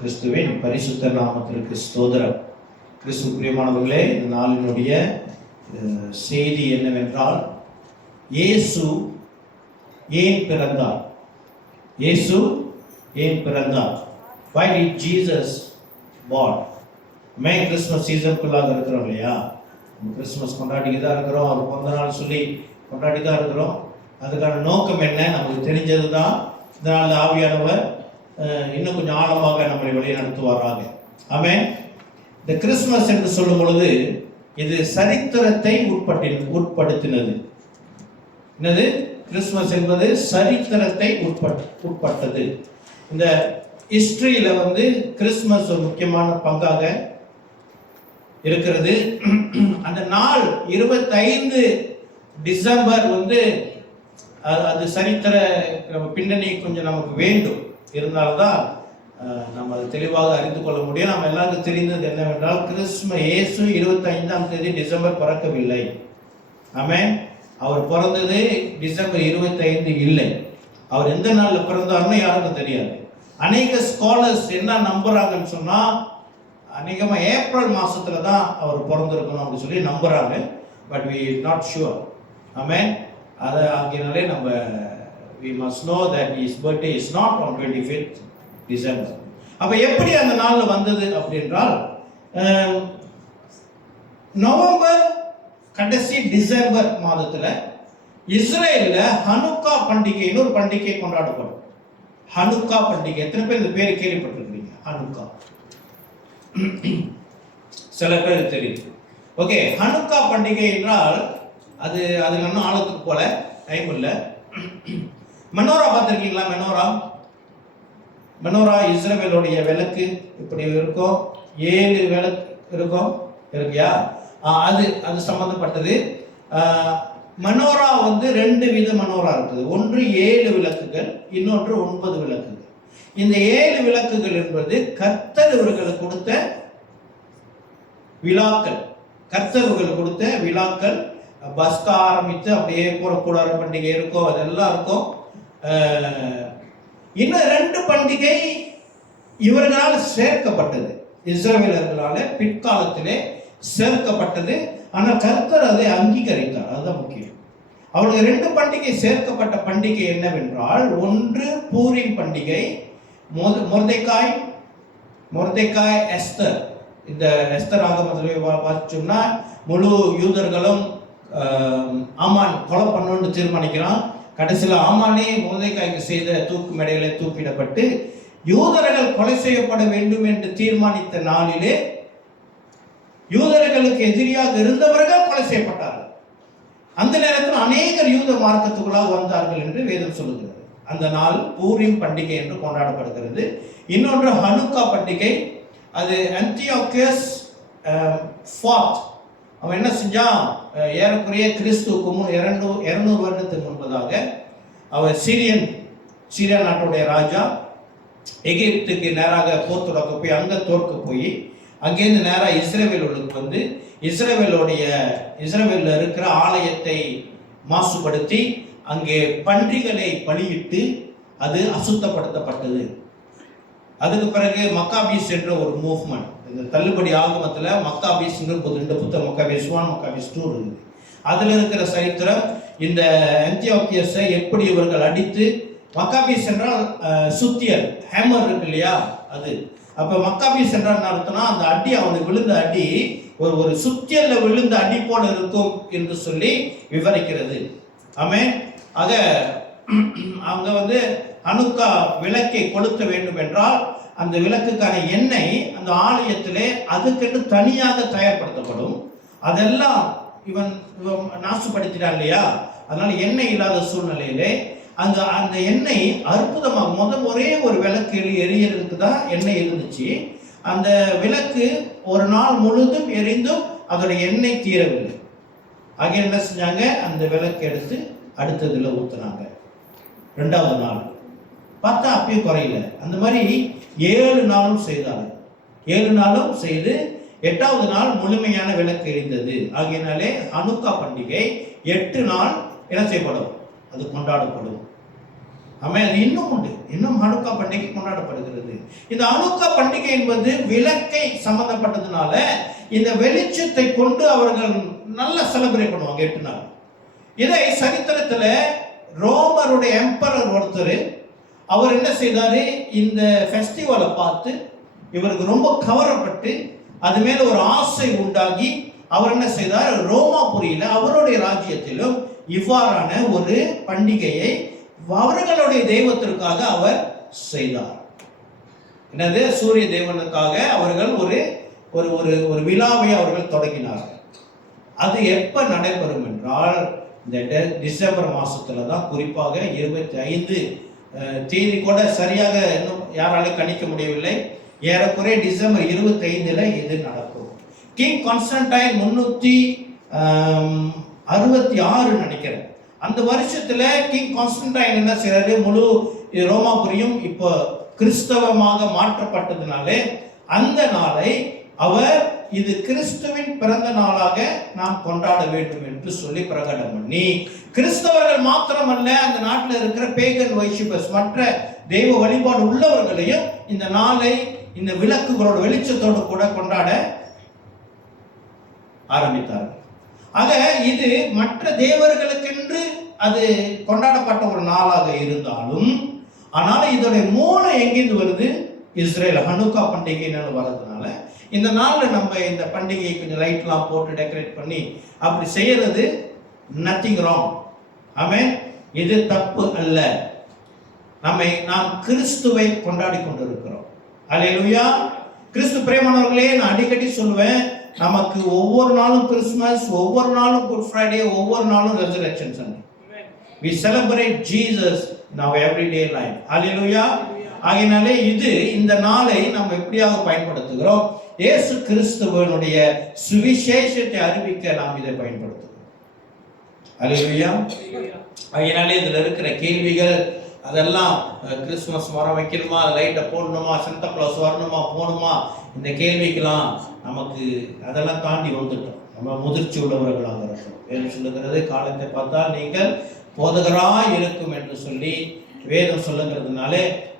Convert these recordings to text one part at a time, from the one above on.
கிறிஸ்துவின் பரிசுத்த நாமத்திற்கு ஸ்தோத்திரம். கிறிஸ்து பிரியமானவர்களே, இந்த நாளினுடைய செய்தி என்னவென்றால், இயேசு ஏன் பிறந்தார்? இயேசு ஏன் பிறந்தார்? Why did Jesus born? Christmas சீசனுக்குள்ளாக இருக்கிறோம் இல்லையா? கிறிஸ்மஸ் கொண்டாடிக்கு தான் இருக்கிறோம், அவர் பிறந்த நாள் சொல்லி கொண்டாடி தான் இருக்கிறோம். அதுக்கான நோக்கம் என்ன நமக்கு தெரிஞ்சது தான். இந்த நாள் ஆவியானவர் இன்னும் கொஞ்சம் ஆழமாக நம்மளை வழி நடத்துவாராக. ஆமென். இந்த கிறிஸ்மஸ் என்று சொல்லும் பொழுது இது சரித்திரத்தை உட்படுத்தினது. என்னது? கிறிஸ்மஸ் என்பது சரித்திரத்தை உட்பட்டது. இந்த ஹிஸ்டரியில கிறிஸ்மஸ் ஒரு முக்கியமான பங்காக இருக்கிறது. அந்த நாள் 25 டிசம்பர் அது சரித்திர பின்னணி கொஞ்சம் நமக்கு வேண்டும். இருந்தால்தான் நம்ம அதை தெளிவாக அறிந்து கொள்ள முடியும். நம்ம எல்லாருக்கும் தெரிந்தது என்னவென்றால், இயேசு 25ஆம் தேதி டிசம்பர் பிறக்கவில்லை. ஆமென். அவர் பிறந்தது டிசம்பர் 25 இல்லை. அவர் எந்த நாள்ல பிறந்தார்னு யாருக்கும் தெரியாது. அநேக ஸ்காலர்ஸ் என்ன நம்புறாங்கன்னு சொன்னா, அநேகமா ஏப்ரல் மாசத்துல தான் அவர் பிறந்திருக்கணும் அப்படின்னு சொல்லி நம்புறாங்க. But we not sure. ஆமென். அதை ஆகியனாலே நம்ம we must know that his birthday is not on 25th December. அப்ப எப்படி அந்த நாள்ல வந்தது அப்படின்றால், நவம்பர் கடைசி டிசம்பர் மாதத்துல இஸ்ரேல்ல ஹனுக்கா பண்டிகைன்னு ஒரு பண்டிகை கொண்டாடப்படும். ஹனுக்கா பண்டிகை, எத்தனை பேர் இந்த பேரை கேள்விப்பட்டிருக்கீங்க? ஹனுக்கா சில பேர் தெரியும். ஓகே, ஹனுக்கா பண்டிகை என்றால் அது இன்னும் ஆழத்துக்கு போல டைம் இல்லை. மெனோரா பார்த்துருக்கீங்களா? மெனோரா இஸ்ரவேலுடைய விளக்கு இப்படி இருக்கும், 7 விளக்கு இருக்கும் இருக்கியா? அது சம்பந்தப்பட்டது. மெனோரா 2 வித மெனோரா இருக்குது. ஒன்று 7 விளக்குகள், இன்னொன்று 9 விளக்குகள். இந்த 7 விளக்குகள் என்பது கர்த்தர் இவர்களுக்கு கொடுத்த விழாக்கள். பஸ்கா ஆரம்பித்து அப்படியே கூடார பண்டிகை இருக்கும், அதெல்லாம் இருக்கும். இன்னும் 2 பண்டிகை இவர்களால் சேர்க்கப்பட்டது, இஸ்ரவேலர்களால பிற்காலத்திலே சேர்க்கப்பட்டது. ஆனால் கர்த்தர் அதை அங்கீகரித்தார். அதுதான் முக்கியம். அவர்களுக்கு 2 பண்டிகை சேர்க்கப்பட்ட பண்டிகை என்னவென்றால், ஒன்று பூரிம் பண்டிகை. மொர்தெக்காய் எஸ்தர். இந்த எஸ்தர் ஆகமத்திலே பார்த்தோம்னா, முழு யூதர்களும் ஆமான் கொலை பண்ணணும்னு தீர்மானிக்கிறான். கடைசியில் ஆமானே மொர்தெக்காய்க்கு செய்த தூக்கு மேடையிலே தூக்கிடப்பட்டு யூதர்கள் கொலை செய்யப்பட வேண்டும் என்று தீர்மானித்த நாளிலே யூதர்களுக்கு எதிரியாக இருந்தவர்கள் கொலை செய்யப்பட்டார்கள். அந்த நேரத்தில் அநேகர் யூத மார்க்கத்துக்குள்ளாக வந்தார்கள் என்று வேதம் சொல்லுகிறது. அந்த நாள் பூரிம் பண்டிகை என்று கொண்டாடப்படுகிறது. இன்னொன்று ஹனுக்கா பண்டிகை. அது அந்தியோகஸ் ஃபோர்த். அவன் என்ன செஞ்சான்? ஏறக்குறைய கிறிஸ்துவுக்கு முன் 200 வருடத்துக்கு முன்பதாக அவர் சீரியா நாட்டுடைய ராஜா எகிப்துக்கு நேராக போர் தொடக்க போய் அங்கே தோற்க போய் அங்கேருந்து நேராக இஸ்ரவேலுக்கு இஸ்ரவேலில் இருக்கிற ஆலயத்தை மாசுபடுத்தி அங்கே பன்றிகளை பலியிட்டு அது அசுத்தப்படுத்தப்பட்டது. அதுக்கு பிறகு மக்காபீஸ் என்ற ஒரு மூவ்மெண்ட். இந்த தள்ளுபடி ஆகமத்தில் மக்காபீஸ் 2 புத்தகம், மக்காபீஸ் 1, மக்காபீஸ் 2 இருக்குது. அதில் இருக்கிற சரித்திரம் இந்த அந்தியோகியஸை எப்படி இவர்கள் அடித்து, மக்காபீஸ் என்றால் சுத்தியல், ஹேமர் இருக்கு இல்லையா அது. அப்போ மக்காபீஸ் என்றால் என்ன அர்த்தம்னா, அந்த அடி அவனுக்கு விழுந்த அடி ஒரு சுத்தியல்ல விழுந்த அடி போல இருக்கும் என்று சொல்லி விவரிக்கிறது. ஆமென். ஆக அவங்க ஹனுக்கா விளக்கை கொளுத்த வேண்டும் என்றால் அந்த விளக்குக்கான எண்ணெய் அந்த ஆலயத்திலே அதுக்கென்று தனியாக தயார்படுத்தப்படும். அதெல்லாம் இவன் நாசுப்படுத்தினான் இல்லையா? அதனால எண்ணெய் இல்லாத சூழ்நிலையிலே அந்த எண்ணெய் அற்புதமாக ஒரே ஒரு விளக்கு எரியறதுக்கு தான் எண்ணெய் இருந்துச்சு. அந்த விளக்கு ஒரு நாள் முழுதும் எரிந்தும் அதோட எண்ணெய் தீரவில்லை. ஆக என்ன செஞ்சாங்க? அந்த விளக்கு எடுத்து அடுத்ததுல ஊத்துனாங்க. 2வது நாள் பார்த்தா அப்பயும் குறையில. அந்த மாதிரி 7 நாளும் செய்தாங்க. 7 நாளும் செய்து 8வது நாள் முழுமையான விளக்கு எரிந்தது. ஆகையினாலே ஹனுக்கா பண்டிகை 8 நாள் என்ன செய்யப்படும்? அது கொண்டாடப்படும். ஆமே, அது இன்னும் உண்டு. இன்னும் ஹனுக்கா பண்டிகை கொண்டாடப்படுகிறது. இந்த ஹனுக்கா பண்டிகை என்பது விளக்கை சம்பந்தப்பட்டதுனால இந்த வெளிச்சத்தை கொண்டு அவர்கள் நல்லா செலிப்ரேட் பண்ணுவாங்க 8 நாள். இதை சரித்திரத்துல ரோமருடைய எம்பரர் ஒருத்தர் அவர் என்ன செய்தாரு, இந்த ஃபெஸ்டிவலை பார்த்து இவருக்கு ரொம்ப கவரப்பட்டு அது மேல ஒரு ஆசை உண்டாகி அவர் என்ன செய்தார், ரோமாபுரியில அவருடைய ராஜ்யத்திலும் இவ்வாறான ஒரு பண்டிகையை அவர்களுடைய தெய்வத்திற்காக அவர் செய்தார். என்னது, சூரிய தேவனுக்காக அவர்கள் ஒரு ஒரு ஒரு ஒரு விழாவை அவர்கள் தொடங்கினார்கள். அது எப்ப நடைபெறும் என்றால் இந்த டிசம்பர் மாசத்துல தான், குறிப்பாக 25 தேதி கூட சரியாக இன்னும் யாராலும் கணிக்க முடியவில்லை. ஏறக்குறைய டிசம்பர் 25 இது நடக்கும். கிங் கான்ஸ்டன்டைன் 366 நினைக்கிறேன். அந்த வருஷத்துல கிங் கான்ஸ்டன்டைன் என்ன செய்யறாரு, முழு ரோமாபுரியும் இப்போ கிறிஸ்தவமாக மாற்றப்பட்டதுனாலே அந்த நாளை அவர் இது கிறிஸ்துவின் பிறந்த நாளாக நாம் கொண்டாட வேண்டும் என்று சொல்லி பிரகடனம் பண்ணி, கிறிஸ்தவர்கள் மாத்திரமல்ல அந்த நாட்டில் இருக்கிற பேகன் வைஷிபர்ஸ் மற்ற தெய்வ வழிபாடு உள்ளவர்களையும் இந்த நாளை இந்த விளக்குகளோட வெளிச்சத்தோடு கூட கொண்டாட ஆரம்பித்தார்கள். ஆக இது மற்ற தேவர்களுக்கென்று அது கொண்டாடப்பட்ட ஒரு நாளாக இருந்தாலும், ஆனால் இதோடைய மூலம் எங்கிருந்து வருது, இஸ்ரேல் ஹனுக்கா பண்டிகை வரதுனால இந்த நாளில் நம்ம இந்த பண்டிகையை கொஞ்சம் லைட்லாம் போட்டு டெக்கரேட் பண்ணி அப்படி செய்யறது நத்திங் ராங். ஆமென், இது தப்பு அல்ல. நாம் கிறிஸ்துவை கொண்டாடி கொண்டிருக்கிறோம். அல்லேலூயா. கிறிஸ்து பிரேமானவர்களே, நான் அடிக்கடி சொல்லுவேன், நமக்கு ஒவ்வொரு நாளும் கிறிஸ்துமஸ், ஒவ்வொரு நாளும் குட் ஃப்ரைடே, ஒவ்வொரு நாளும் resurrection Sunday. We celebrate Jesus in our everyday life. Hallelujah. ஆகையினாலே இந்த நாளை நாம் எப்படியாக பயன்படுத்துகிறோம், இயேசு கிறிஸ்துவனுடைய சுவிசேஷத்தை அறிவிக்க நாம் இதை பயன்படுத்துகிறோம். ஹல்லேலூயா. ஆகையினாலே இதில் இருக்கிற கேள்விகள் அதெல்லாம், கிறிஸ்துமஸ் மரம் வைக்கணுமா, லைட்டை போடணுமா, சாண்டா கிளாஸ் வரணுமா போகணுமா, இந்த கேள்விக்கெல்லாம் நமக்கு அதெல்லாம் தாண்டி வந்துட்டோம். நம்ம முதிர்ச்சி உள்ளவர்களாக இருக்கிறோம். வேதம் சொல்லுகிறது, காலத்தை பார்த்தால் நீங்கள் போதகராய் இருக்கும் என்று சொல்லி வேதம் சொல்லுங்கிறதுனால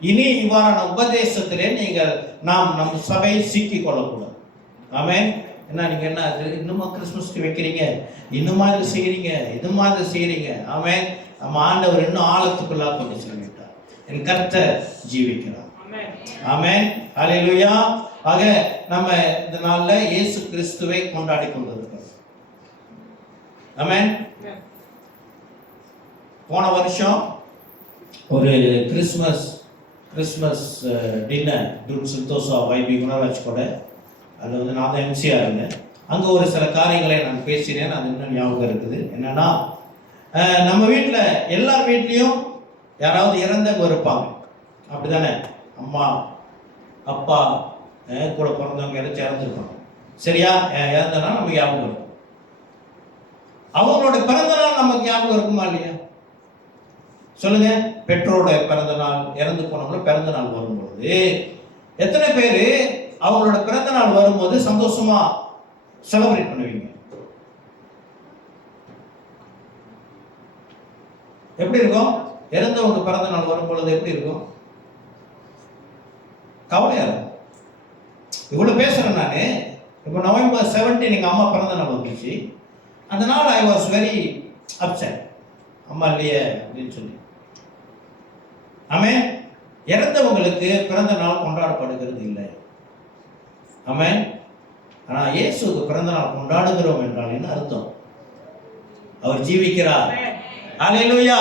இனி இவ்வாறான உபதேசத்திலே நீங்கள் நம்ம சபையை சிக்கி கொள்ளக்கூடாது. ஆமென். என்ன நீங்க என்ன இன்னுமா கிறிஸ்துமஸ்க்கு வைக்கிறீங்க, இன்னுமா இது செய்யறீங்க, இது மாதிரி செய்யறீங்க. ஆமென். நம்ம ஆண்டவர் இன்னும் ஆழத்துக்குள்ளா கொண்டு சொல்லிவிட்டார். என் கர்த்தர் ஜீவிக்கிறார். ஆமென். ஹல்லேலூயா. ஆக நம்ம இந்த நாள்ல இயேசு கிறிஸ்துவை கொண்டாடி கொண்டிருக்கிறோம். ஆமென். போன வருஷம் ஒரு Christmas dinner group Santosha வைபி Gunaraj கூட, அது நான் தான் எம்சிஆர் இருந்தேன். அங்கே ஒரு சில காரியங்களை நான் பேசினேன். அது இன்னும் ஞாபகம் இருக்குது. என்னன்னா, நம்ம வீட்டில் எல்லார் வீட்லேயும் யாராவது இறந்தவங்க இருப்பாங்க, அப்படிதானே? அம்மா அப்பா கூட பிறந்தவங்க யாராச்சும் இறந்துருப்பாங்க. சரியா? இறந்தனா நமக்கு ஞாபகம் இருக்கும். அவங்களோட பிறந்த நாள் நமக்கு ஞாபகம் இருக்குமா இல்லையா? சொல்லுங்க. பெற்றோரோட பிறந்த நாள், இறந்து போனவங்களோட பிறந்த நாள் வரும்பொழுது எத்தனை பேர் அவங்களோட பிறந்த நாள் வரும்போது சந்தோஷமா செலிப்ரேட் பண்ணுவீங்க? எப்படி இருக்கும்? இறந்தவங்க பிறந்த நாள் வரும்பொழுது எப்படி இருக்கும்? கவலையா இருக்கும். இவ்வளவு பேசுறேன் நானு. இப்போ நவம்பர் 17 எங்க அம்மா பிறந்த நாள் வந்துச்சு. அந்த நாள் ஐ வாஸ் வெரி அப்செட். அம்மா இல்லையே அப்படின்னு சொல்லி. ஆமென். இறந்தவங்களுக்கு பிறந்த நாள் கொண்டாடப்படுகிறது இல்லை. ஆமென். ஆனா இயேசுக்கு பிறந்த நாள் கொண்டாடுகிறோம் என்றால் என்ன அர்த்தம்? அவர் ஜீவிக்கிறார். ஹல்லேலூயா.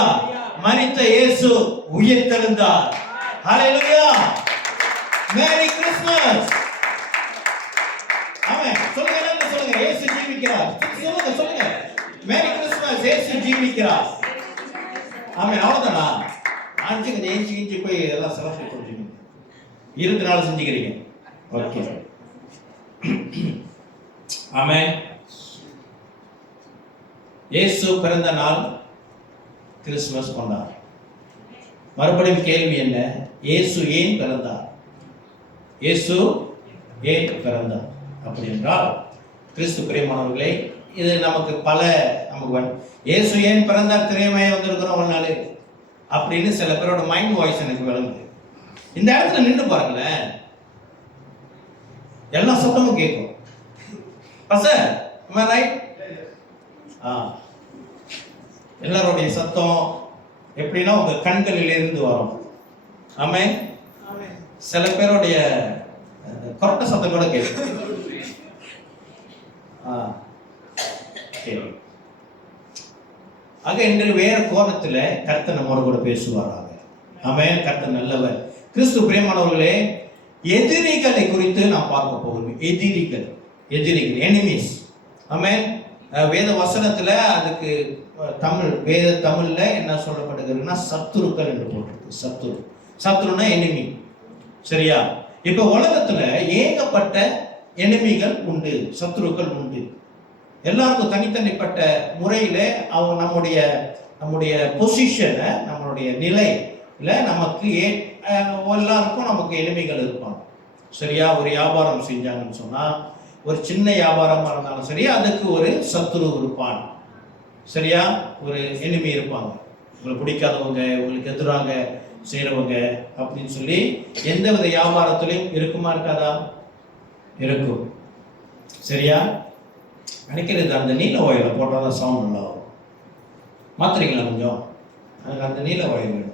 மரித்த இயேசு உயிர்த்தெழுந்தார். ஹல்லேலூயா. Merry Christmas. ஆமென். சொல்லுங்க இயேசு ஜீவிக்கிறார். சொல்லுங்க மேரி கிறிஸ்மஸ். இயேசு ஜீவிக்கிறார். ஆமென். அவ்வளவுதானா? அஞ்சுங்க ஏஞ்சி போய் எல்லாம் செலக்ட் பண்ணுறீங்க. 20 நாள் செஞ்சுக்கிறீங்க. ஓகே. ஆமென். இயேசு பிறந்த நாள் கிறிஸ்துமஸ் கொண்டார். மறுபடியும் கேள்வி என்ன? இயேசு ஏன் பிறந்தார்? இயேசு ஏன் பிறந்தார்? அப்படி என்றால் கிறிஸ்து பிரியமானவர்களே, இது நமக்கு இயேசு ஏன் பிறந்தார் திரையமைய வந்திருக்கிறோம் ஒரு நாள். அப்படின்னு சில பேரோட மைண்ட் வாய்ஸ் எனக்கு விளங்குது. இந்த இடத்துல நின்று பாருங்களேன், எல்லா சத்தமும் கேட்கும். எல்லாருடைய சத்தம் எப்படின்னா உங்க கண்களிலிருந்து வரும். ஆமென். சில பேருடைய கொரட்ட சத்தம் கூட கேட்கும். ஆக இன்று வேற கோணத்துல கர்த்தர் நம்மோட கூட பேசுவாராக. ஆமென். கர்த்தர் நல்லவர். கிறிஸ்து பிரியமானவர்களே, எதிரிகளை குறித்து நாம் பார்க்க போகிறோம். எதிரிகள், எனிமீஸ். ஆமென். வேத வசனத்துல அதுக்கு வேத தமிழ்ல என்ன சொல்லப்படுகிறதுனா சத்துருக்கள் என்று போட்டிருக்கு. சத்துருனா எனிமி. சரியா? இப்ப உலகத்துல ஏகப்பட்ட எனிமிகள் உண்டு, சத்துருக்கள் உண்டு. எல்லாருக்கும் தனித்தனிப்பட்ட முறையில அவங்க நம்முடைய பொசிஷனை, நம்மளுடைய நிலையில நமக்கு எல்லாருக்கும் நமக்கு எனிமிகள் இருப்பாங்க. சரியா? ஒரு வியாபாரம் செஞ்சாங்கன்னு சொன்னா, ஒரு சின்ன வியாபாரமா இருந்தாலும் சரி, அதுக்கு ஒரு சத்துரு இருப்பான். சரியா? ஒரு எனிமி இருப்பாங்க. உங்களுக்கு பிடிக்காதவங்க, உங்களுக்கு எதிராக செய்யறவங்க அப்படின்னு சொல்லி எந்த வித வியாபாரத்திலையும் இருக்குமா இருக்காதா? இருக்கும். சரியா? நினைக்கிறது அந்த நீல ஒயரை போட்டாதான் சவுண்ட் நல்லா வரும். மாத்துறீங்களா கொஞ்சம்? எனக்கு அந்த நீல ஒயர் வேணும்.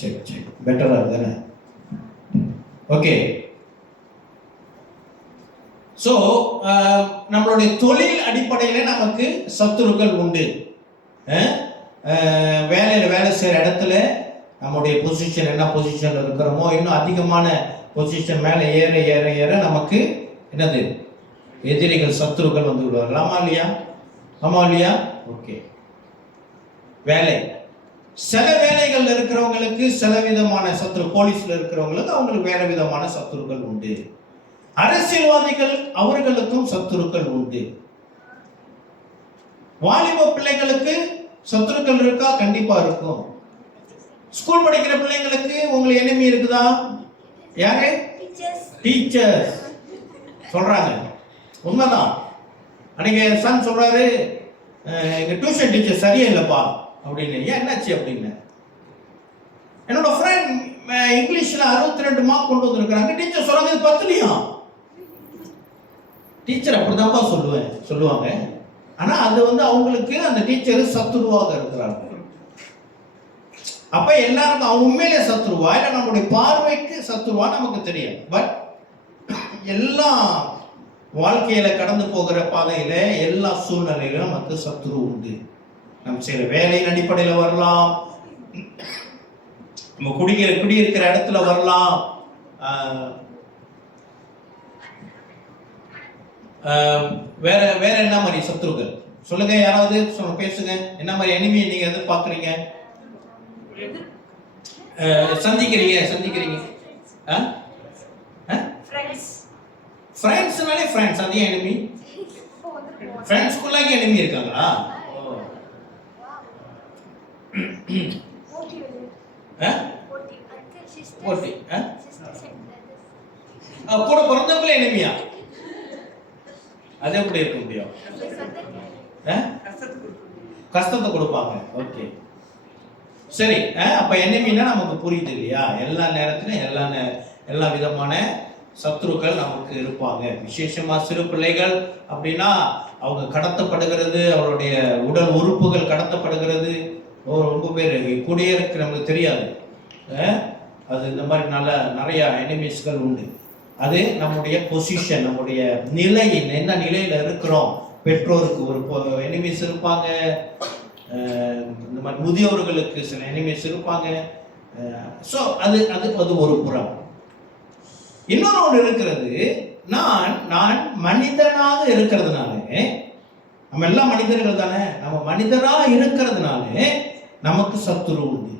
செக் பெட்டரா தானே? ஓகே. சோ நம்மளுடைய தொழில் அடிப்படையில நமக்கு சத்துருக்கள் உண்டு. வேலை செய்யற இடத்துல நம்முடைய பொசிஷன் என்ன பொசிஷன்ல இருக்கிறோமோ, இன்னும் அதிகமான பொசிஷன் மேல ஏற ஏற ஏற நமக்கு என்னது? எதிரிகள், சத்துருக்கள் வந்து விடுவார்கள். ஆமா இல்லையா? ஓகே. வேலை, சில வேலைகள்ல இருக்கிறவங்களுக்கு சில விதமான சத்துரு, போலீஸ்ல இருக்கிறவங்களுக்கு அவங்களுக்கு வேற விதமான சத்துருக்கள் உண்டு. அரசியல்வாதிகள் அவர்களுக்கும் சத்துருக்கள் உண்டு. வாலிப பிள்ளைகளுக்கு சத்துருக்கள் இருக்கா? கண்டிப்பா இருக்கும். ஸ்கூல் படிக்கிற பிள்ளைங்களுக்கு உங்களுக்கு எனிமி இருக்குதா? யாரு? டீச்சர்ஸ் சொல்றாங்க. உண்மைதான். அன்னைக்கு சன் சொல்றாரு, எங்க டியூஷன் டீச்சர் சரியா இல்லப்பா அப்படின்னு. ஏன், என்னாச்சு அப்படின்னு. என்னோட ஃப்ரெண்ட் இங்கிலீஷ்ல 62 மார்க் கொண்டு வந்திருக்கிறாங்க. டீச்சர் சொல்றாங்க இது 10லயா? டீச்சர் அப்படிதான்ப்பா சொல்லுவாங்க. ஆனா அது வந்து அவங்களுக்கு அந்த டீச்சர் சத்துருவாக இருக்கிறாங்க. அப்ப எல்லாருக்கும் அவங்க உண்மையிலே சத்துருவா இல்ல நம்முடைய பார்வைக்கு சத்துருவா நமக்கு தெரியும். பட் எல்லா வாழ்க்கையில கடந்து போகிற பாதையில எல்லா சூழ்நிலையிலும் நமக்கு சத்துரு உண்டு. நம்ம செய்யற வேலையின் அடிப்படையில வரலாம், நம்ம குடியிருக்கிற இடத்துல வரலாம், வேற என்ன மாதிரி சத்துருக்கள் சொல்லுங்க. யாராவது பேசுங்க. என்ன மாதிரி எனிமி நீங்க எதிர்பார்க்குறீங்க, சந்திக்கிறீங்க? ஃப்ரெண்ட்ஸ்னாலே ஃப்ரெண்ட்ஸ் அதே எனிமி. ஃப்ரெண்ட்ஸ்க்குள்ளாக எனிமி இருக்காங்களா? போட்டி கூட பிறந்தவங்களே எனிமியா? அது எப்படி இருக்க முடியும்? கஷ்டத்தை கொடுப்பாங்க. ஓகே, சரி. அப்ப எனிமினா நமக்கு புரியுது இல்லையா? எல்லா நேரத்திலும் எல்லா விதமான சத்துருக்கள் நமக்கு இருப்பாங்க. விசேஷமா சிறு பிள்ளைகள் அப்படின்னா அவங்க கடத்தப்படுகிறது, அவருடைய உடல் உறுப்புகள் கடத்தப்படுகிறது. ரொம்ப பேர் கூடயே இருக்கு, நமக்கு தெரியாது. அது இந்த மாதிரி நிறைய எனிமீஸ்கள் உண்டு. அது நம்முடைய பொசிஷன், நம்முடைய நிலையின் என்ன நிலையில இருக்கிறோம். பெற்றோருக்கு ஒரு எனிமீஸ் இருப்பாங்க, இந்த மாதிரி முதியோர்களுக்கு சில எனிமீஸ் இருப்பாங்க. ஸோ அது ஒரு புறம். இன்னொரு ஒன்று இருக்கிறது, நான் மனிதனாக இருக்கிறதுனால, நம்ம எல்லாம் மனிதர்கள் தானே, நம்ம மனிதராக இருக்கிறதுனால நமக்கு சத்துரு உண்டு.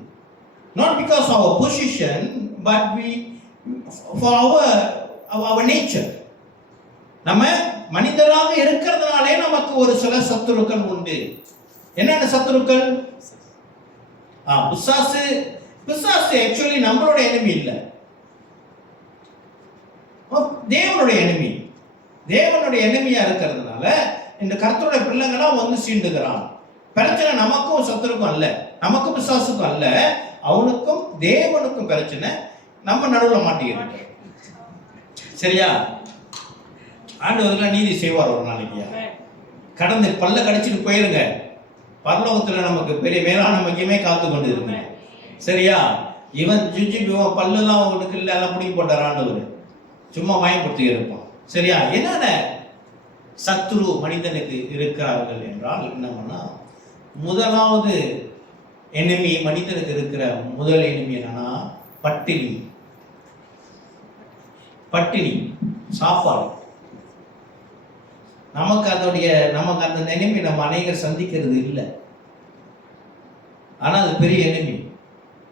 Not because of our position, but for our nature. நம்ம மனிதராக இருக்கிறதுனாலே நமக்கு ஒரு சில சத்துருக்கள் உண்டு. என்னென்ன சத்துருக்கள்? பிசாசு. பிசாசு ஆக்சுவலி நம்மளோட எனிமி இல்லை, தேவனுடைய எனிமி. தேவனுடைய எனிமியா இருக்கிறதுனால இந்த கர்த்தருடைய பிள்ளைங்களாம் வந்து சீண்டுகிறான். பிரச்சனை நமக்கும் சத்துருக்கும் அல்ல, நமக்கும் பிசாசுக்கும் அல்ல, அவனுக்கும் தேவனுக்கும் பிரச்சனை. நம்ம நடுவில் மாட்டிக்கிறோம். சரியா? ஆண்டவர்கள் நீதி செய்வார் ஒரு நாளைக்கு. கடந்து பல்ல கடிச்சிட்டு போயிருங்க, பரலோகத்துல நமக்கு பெரிய மேலான மகிமே காத்து கொண்டு இருக்கு. சரியா? இவன் இவன் பல்லுலாம் அவனுக்கு இல்லை, எல்லாம் பிடிக்க போட்டார் ஆண்டவர், சும்மா வாங்கி இருப்பான். சரியா? என்னென்ன சத்துரு மனிதனுக்கு இருக்கிறார்கள் என்றால் என்னன்னா, முதலாவது எனிமி மனிதனுக்கு இருக்கிற முதல் எனிமி என்னன்னா பட்டினி. பட்டினி, சாப்பாடு. நமக்கு அந்த எனிமி நம்ம அநேகர் சந்திக்கிறது இல்லை, ஆனா அது பெரிய எனிமி.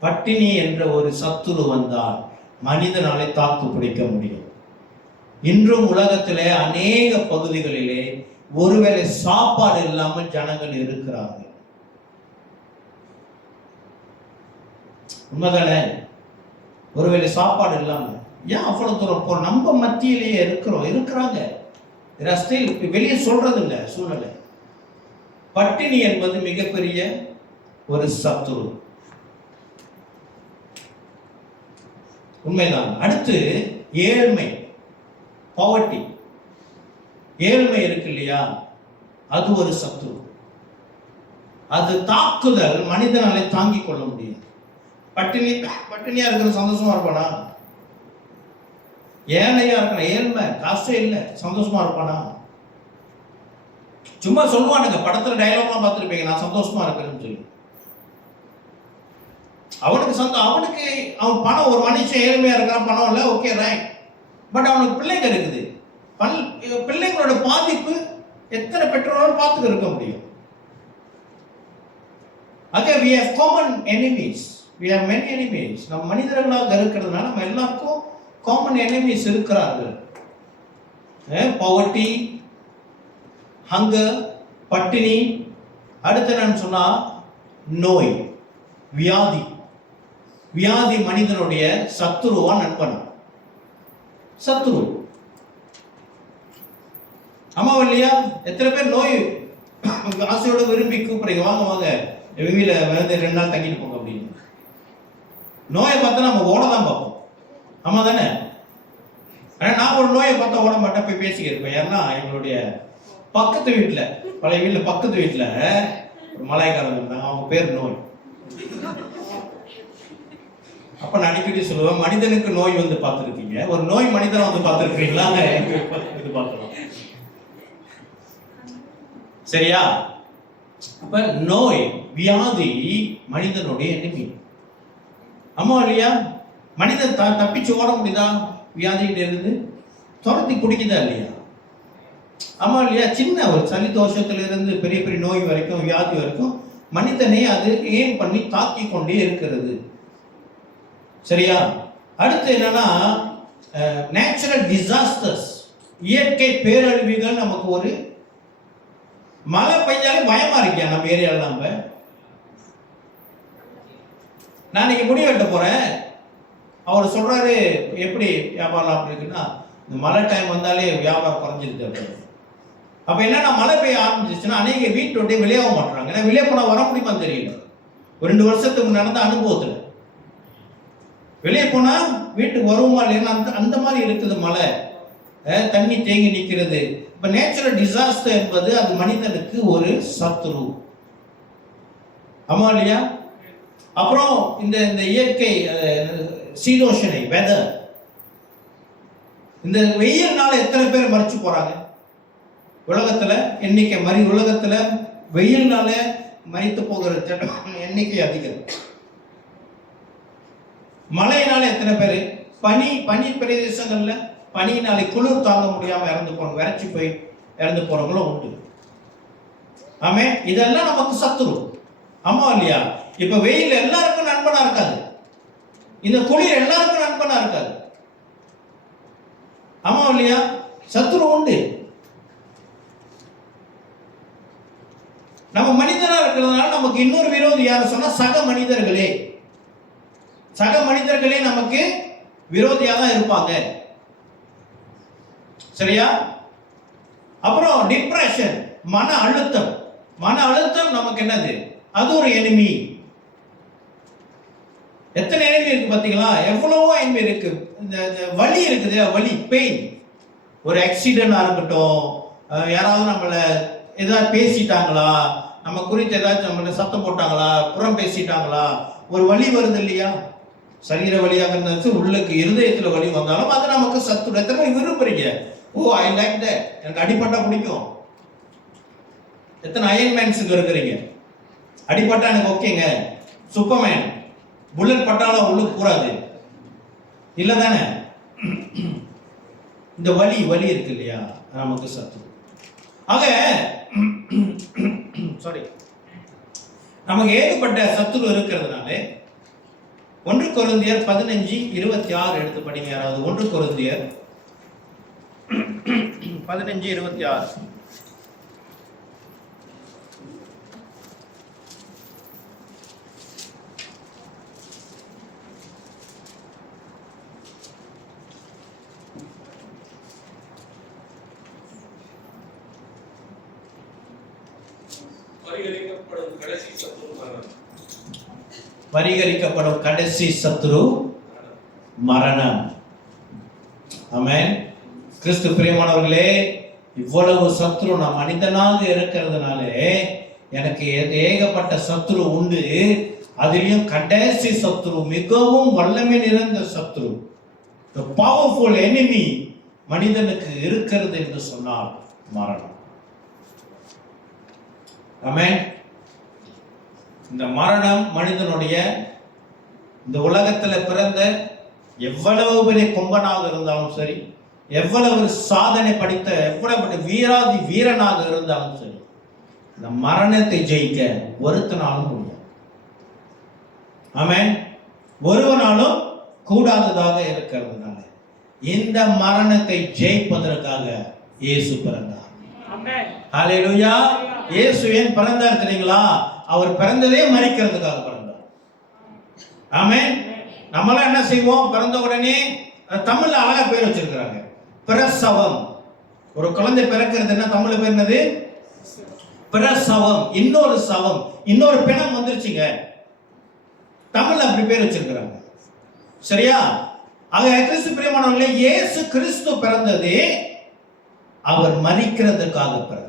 பட்டினி என்ற ஒரு சத்துரு வந்தால் மனிதனாலே தாக்கு பிடிக்க முடியும். இன்றும் உலகத்திலே அநேக பகுதிகளிலே ஒருவேளை சாப்பாடு இல்லாமல் ஜனங்கள் இருக்கிறார்கள். உண்மைதானே? ஒருவேளை சாப்பாடு இல்லாம ஏன் அவ்வளவு தூரம் போறோம்? நம்ம மத்தியிலேயே இருக்கிறாங்க, வெளியே சொல்றது இல்லை சூழ்நிலை. பட்டினி என்பது மிகப்பெரிய ஒரு சத்துரு, உண்மைதான். அடுத்து ஏழ்மை, பாவர்ட்டி. ஏழ்மை இருக்கு இல்லையா, அது ஒரு சத்துரு. அது தாக்குதல் மனிதனாலே தாங்கிக் கொள்ள முடியும். பட்டினியா இருக்கிற சந்தோஷமா இருப்பானா? ஏழையா இருக்கிற, ஏழ்மை, காசே இல்லை, சந்தோஷமா இருப்பானா? சும்மா சொல்லுவானுங்க, படத்துல டயலாக்லாம் பார்த்துருப்பீங்க, நான் சந்தோஷமா இருக்கிறேன்னு சொல்லி. அவனுக்கு அவன் பணம், ஒரு மனுஷன் ஏழ்மையா இருக்கிறான், பணம் இல்லை, ஓகே ரைட். பட் அவனுக்கு பிள்ளைங்க இருக்குது. பிள்ளைங்களோட பாதிப்பு எத்தனை பெற்றோர்கள் பார்த்துக்க இருக்க முடியும்? Again, we have common enemies. We have many enemies. நம்ம மனிதர்களாக இருக்கிறதுனால நம்ம எல்லாருக்கும் காமன் எனிமீஸ் இருக்கிறார்கள். பாவர்ட்டி, ஹங்கர், பட்டினி. அடுத்து என்னன்னு சொன்னா நோய், வியாதி. வியாதி மனிதனுடைய சத்துருவா நண்பன்? சத்துரு. ஆமா இல்லையா? எத்தனை பேர் நோய் ஆசையோட விரும்பி கூப்பிடுறீங்க, வாங்க வாங்க வீல வந்து 2 நாள் தங்கிட்டு போங்க அப்படின்னு. நோயை பார்த்தா நம்ம ஓட தான் பார்ப்போம், ஆமா தானே? நான் ஒரு நோயை பார்த்தா ஓட மாட்டேன், போய் பேசிக்க இருப்பேன். ஏன்னா எங்களுடைய பக்கத்து வீட்டுல, பழைய வீட்டுல பக்கத்து வீட்டுல ஒரு மலாய்க்காரங்க இருந்தாங்க, அவங்க பேர் நோய். அப்ப நான் அடிக்கடி சொல்லுவேன், மனிதனுக்கு நோய் வந்து பார்த்துருக்கீங்க, ஒரு நோய் மனிதனை வந்து பார்த்துருக்கீங்களா? இது பார்க்கலாம். சரியா? அப்ப நோய், வியாதி மனிதனுடைய எனிமி. ஆமா இல்லையா? மனிதன் தப்பிச்சு ஓட முடியுதா வியாதிகிட்ட இருந்து? துரத்தி குடிக்குதா இல்லையா? ஆமா இல்லையா? சின்ன ஒரு சளி தோஷத்துல இருந்து பெரிய பெரிய நோய் வரைக்கும், வியாதி வரைக்கும் மனிதனை அது ஏன் பண்ணி தாக்கி கொண்டே இருக்கிறது. சரியா? அடுத்து என்னன்னா நேச்சுரல் டிசாஸ்டர்ஸ், இயற்கை பேரழிவுகள். நமக்கு ஒரு மழை பெஞ்சாலே பயமா இருக்கியா நம்ம ஏரியால? நான் இன்னைக்கு முடி வெட்ட போறேன், அவர் சொல்றாரு எப்படி வியாபாரம் அப்படி இருக்குன்னா, இந்த மழை டைம் வந்தாலே வியாபாரம் குறைஞ்சிருக்கு. அப்ப என்னன்னா மழை பெய்ய ஆரம்பிச்சிச்சுன்னா அநேக வீட்டு விட்டு வெளியாக மாட்டுறாங்க. ஏன்னா வெளியே போனா வர முடியுமான்னு தெரியல. ஒரு 2 வருஷத்துக்கு நடந்த அனுபவத்துல வெளியே போனா வீட்டுக்கு வருவோமா இல்லைன்னா அந்த மாதிரி இருக்குது. மழை, தண்ணி தேங்கி நிற்கிறது. இப்ப நேச்சுரல் டிசாஸ்டர் என்பது அது மனிதனுக்கு ஒரு சத்துரு. ஆமா இல்லையா? அப்புறம் இந்த இயற்கை சீதோஷனை, வெதர். இந்த வெயில்னால எத்தனை பேர் மறிச்சு போறாங்க உலகத்துல? எண்ணிக்கை உலகத்துல வெயில்னால மறித்து போகிற எண்ணிக்கை அதிகம். மழையினால எத்தனை பேர்? பனி பிரதேசங்கள்ல பனியினாலே குளிர் தாங்க முடியாம இறந்து போறவங்க, விரைச்சி போய் இறந்து போறவங்களும் உண்டு. ஆமே, இதெல்லாம் நமக்கு சத்துரு. ஆமா இல்லையா? இப்ப வெயில் எல்லாருக்கும் நண்பனா இருக்காது, இந்த குளிர் எல்லாருக்கும் நண்பனா இருக்காது. ஆமா இல்லையா? சத்துரு உண்டு. நம்ம மனிதனா இருக்கிறதுனால நமக்கு இன்னொரு விரோதி யாரு சொன்னா சக மனிதர்களே. சக மனிதர்களே நமக்கு விரோதியா தான் இருப்பாங்க. சரியா? அப்புறம் டிப்ரெஷன், மன அழுத்தம். மன அழுத்தம் நமக்கு என்னது? அது ஒரு எனிமி. எத்தனை எனிமி இருக்கு பாத்தீங்களா? எவ்வளவோ எனிமி இருக்கு. இந்த வலி இருக்குது, வலி, பெயின். ஒரு ஆக்சிடென்டா இருக்கட்டும், யாராவது நம்மள ஏதாவது பேசிட்டாங்களா, நம்ம குறித்து ஏதாச்சும் நம்மள சத்தம் போட்டாங்களா, புறம் பேசிட்டாங்களா, ஒரு வலி வருது இல்லையா? சரீர வலியாக இருந்தாலும் உள்ளுக்கு இருதயத்துல வலி வந்தாலும் அது நமக்கு சத்துரு. எத்தனை விரும்புறீங்க? ஓ, ஐ லைக் தட், எனக்கு அடிப்பட்டா பிடிக்கும். எத்தனை அயன்மேன்ஸுக்கு இருக்கிறீங்க? அடிப்பட்டா எனக்கு ஓகேங்க, சூப்பர்மேன். புல்லட் பட்டாலும் உள்ளுக்கு கூடாது, இல்ல தானே? இந்த வலி வலி இருக்கு இல்லையா, நமக்கு சத்துரு. ஆக சாரி, நமக்கு ஏகப்பட்ட சத்துரு இருக்கிறதுனால 1 கொரிந்தியர் 15:26 எடுத்து படிங்க யாராவது. 1 கொரிந்தியர் 15:26. பரிகரிக்கப்படும் கடைசி சத்துரு மரணம். ஆமென். கிறிஸ்து பிரியமானவர்களே, இவ்வளவு சத்துரு நான் மனிதனாக இருக்கிறதுனாலே எனக்கு ஏகப்பட்ட சத்துரு உண்டு. அதிலும் கடைசி சத்துரு, மிகவும் வல்லமை நிறைந்த சத்துரு, the powerful enemy மனிதனுக்கு இருக்கிறது என்று சொன்னால் மரணம். ஆமென். இந்த மரணம் மனிதனுடைய, இந்த உலகத்துல பிறந்த எவ்வளவு பெரிய கொம்பனாக இருந்தாலும் சரி, எவ்வளவு சாதனை படித்த எவ்வளவு வீராதி வீரனாக இருந்தாலும் சரி, இந்த மரணத்தை ஜெயிக்க ஒருத்தனாலும் முடியாது. ஆமென். ஒருவனாலும் கூடாததாக இருக்கிறதுனால இந்த மரணத்தை ஜெயிப்பதற்காக இயேசு பிறந்தார். ஆமென். ஹல்லேலூயா. இயேசு ஏன் பிறந்தார் தெரியுங்களா? அவர் பிறந்ததே மரிக்கிறதுக்காக பிறந்தார். ஆமென். நம்மளாம் என்ன செய்வோம்? பிறந்த உடனே தமிழ்ல அழகா பேர் வச்சிருக்கிறாங்க, பிரசவம். ஒரு குழந்தை பிறக்கிறது என்ன தமிழ்ல பேர் என்னது? பிரசவம். இன்னொரு சவம், இன்னொரு பிணம் வந்துருச்சுங்க, தமிழ்ல அப்படி பேர் வச்சிருக்கிறாங்க. சரியா? ஆக கிறிஸ்து பிரியமானவர்களே, இயேசு கிறிஸ்து பிறந்தது அவர் மரிக்கிறதுக்காக பிறந்தார்.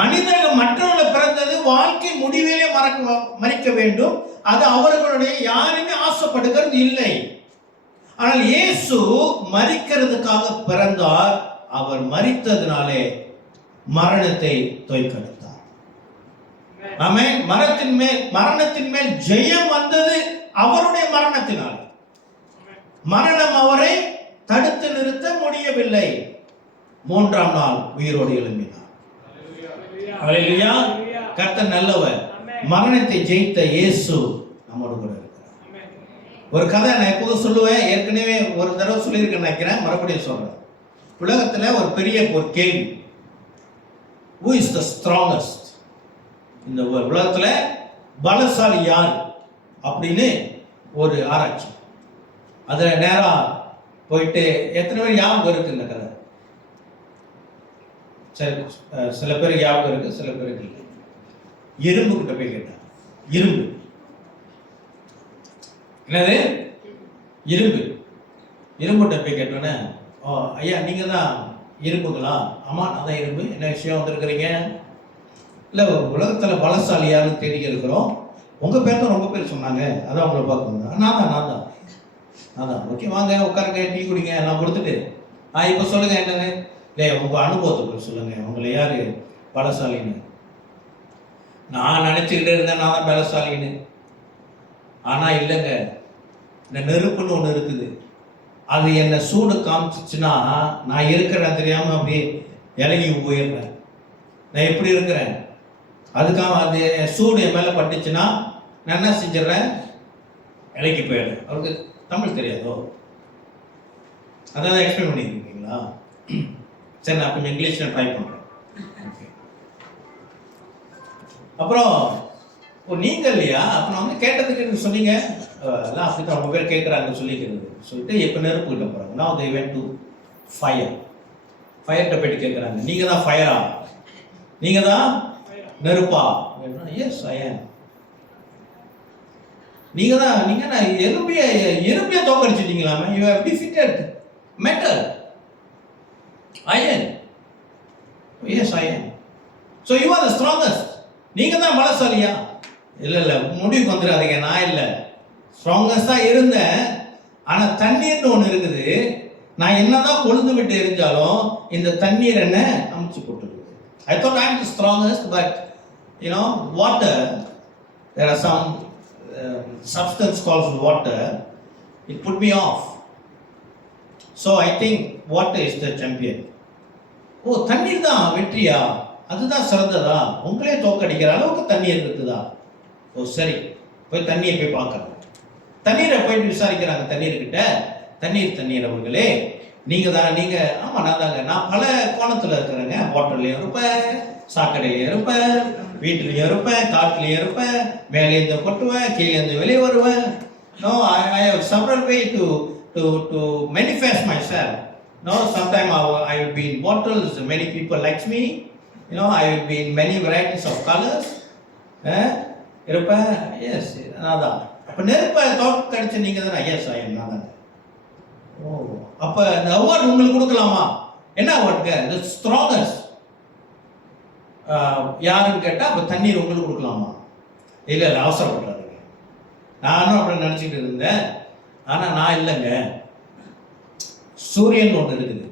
மனிதர்கள் மற்றவர்கள் பிறந்தது வாழ்க்கை முடிவிலே மரிக்க வேண்டும், அது அவர்களுடைய யாருமே ஆசைப்படுகிறது இல்லை. ஆனால் இயேசு மரிக்கிறதுக்காக பிறந்தார். அவர் மரித்ததினாலே மரணத்தை தோற்கடித்தார். ஆமென். மரணத்தின் மேல் ஜெயம் வந்தது அவருடைய மரணத்தினால். மரணம் அவரை தடுத்து நிறுத்த முடியவில்லை. 3ஆம் நாள் உயிரோடு எழும்பினார். ஹல்லேலூயா. கர்த்தர் நல்லவர். மரணத்தை ஜெயித்த இயேசு நம்மோடு கூட இருக்கிறார். ஒரு கதை நான் எப்போதும் சொல்லுவேன், ஏற்கனவே ஒரு தடவை சொல்லியிருக்கேன் நினைக்கிறேன், மறுபடியும் சொல்றேன். உலகத்துல ஒரு பெரிய ஒரு கேள்வி, who is the strongest? இந்த உலகத்துல பலசாலி யார் அப்படின்னு ஒரு ஆராய்ச்சி. அதுல நேரா போயிட்டு எத்தனை பேர் ஞாபகம் இருக்கு இந்த கதை? சில பேர் ஞாபகம் இருக்கு, சில பேருக்கு இல்லை. இரும்பு கிட்ட போய் கேட்டான். இரும்பு என்னது? இரும்பு. இரும்புகிட்ட போய் கேட்டோன்னே, ஓ ஐயா நீங்க தான் இரும்புங்களா? ஆமா நான் தான் இரும்பு. என்ன விஷயம் வந்திருக்கிறீங்க? இல்லை, உலகத்தில் பலசாலியான்னு தேடி இருக்கிறோம், உங்கள் பேர் தான் ரொம்ப பேர் சொன்னாங்க, அதான் உங்களை பார்க்கணும். நான் தான். ஓகே வாங்க உட்காருங்க, டீ குடிங்க, நான் கொடுத்துட்டு இப்போ சொல்லுங்கள் என்னன்னு. இல்லை உங்கள் அனுபவத்தை சொல்லுங்கள், உங்களை யார் பலசாலின்னு. நான் நினச்சிக்கிட்டே இருந்தேன் நான் தான் பலசாலின்னு. ஆனால் இல்லைங்க, இந்த நெருப்புன்னு ஒன்று இருக்குது, அது என்னை சூடு காமிச்சிச்சுன்னா நான் இருக்கிறேன் தெரியாமல் அப்படியே இறங்கி போயிடுறேன். நான் எப்படி இருக்கிறேன் அதுக்காக அது சூடு என் மேலே பட்டுச்சுன்னா நான் என்ன செஞ்சிடறேன்? இறங்கி போயிடுறேன். அவருக்கு தமிழ் தெரியாதோ? அதான் எக்ஸ்பிளைன் பண்ணியிருக்கீங்க. மாட்டீங்களா? சரி, நான் கொஞ்சம் இங்கிலீஷில் ட்ரை பண்ணுறேன். அப்புறம் நீங்கள் இல்லையா, அப்போ நான் வந்து கேட்டதுக்கு சொன்னீங்க எல்லாம் அப்படி தான் ரொம்ப பேர் கேட்குறாங்க சொல்லிட்டு எப்போ நெருப்பு கிட்ட போகிறாங்க. நான் they went to ஃபயர்கிட்ட போயிட்டு கேட்குறாங்க, நீங்கள் தான் ஃபயரா, நீங்கள் தான் நெருப்பா? S I am. நீங்கள் எறும்பிய தோக்கடிச்சிட்டீங்களாமே. You have defeated metal iron. Yes I am. So you are the strongest. நீங்கள் தான் பலசாலியா? இல்லை முடிவுக்கு வந்துடாதீங்க, நான் இல்லை, ஸ்ட்ராங்கஸ்டாக இருந்தேன். ஆனால் தண்ணீர்னு ஒன்று இருக்குது, நான் என்னதான் கொழுந்து விட்டு எரிஞ்சாலும் இந்த தண்ணீர் என்ன அமைச்சு போட்டுருக்குது. I thought I am the strongest, but water, there are some substance called water, it put me off. So I think water is the champion. தண்ணீர் தான் வெற்றியா? அதுதான் சிறந்ததா? உங்களே தோக்கடிக்கிற அளவுக்கு தண்ணீர் இருக்குதா? சரி, போய் தண்ணியை போய் பார்க்கறேன். தண்ணீரை போயிட்டு விசாரிக்கிறாங்க தண்ணீர்கிட்ட. தண்ணீர் அவர்களே, நீங்கள் ஆமாம் நான் தாங்க. நான் பல கோணத்தில் இருக்கிறேங்க. ஹோட்டல்லையும் இருப்பேன், சாக்கடையிலையும் இருப்பேன், வீட்டிலையும் இருப்பேன், காட்டிலையும் இருப்பேன், மேலேருந்து கொட்டுவேன், கீழேருந்து வெளியே வருவேன். No, I have several ways to manifest myself. Sometimes I will be in bottles, many people like me. I will be in many varieties of colors. இருப்பேன். எஸ், நான் தான். அப்போ நெருப்பை தோக்கடிச்சு நீங்கள் தானே? எஸ் ஐ எம், நான் தானே. அப்போ இந்த அவார்டு உங்களுக்கு கொடுக்கலாமா? என்ன அவார்டுங்க? தி ஸ்ட்ராங்கஸ்ட். யாருன்னு கேட்டால் அப்போ தண்ணீர் உங்களுக்கு கொடுக்கலாமா? இல்லை அவசரப்படுறாருங்க. நானும் அப்படி நினச்சிக்கிட்டு இருந்தேன். ஆனால் நான் இல்லைங்க. சூரியன் ஒன்று இருக்குது.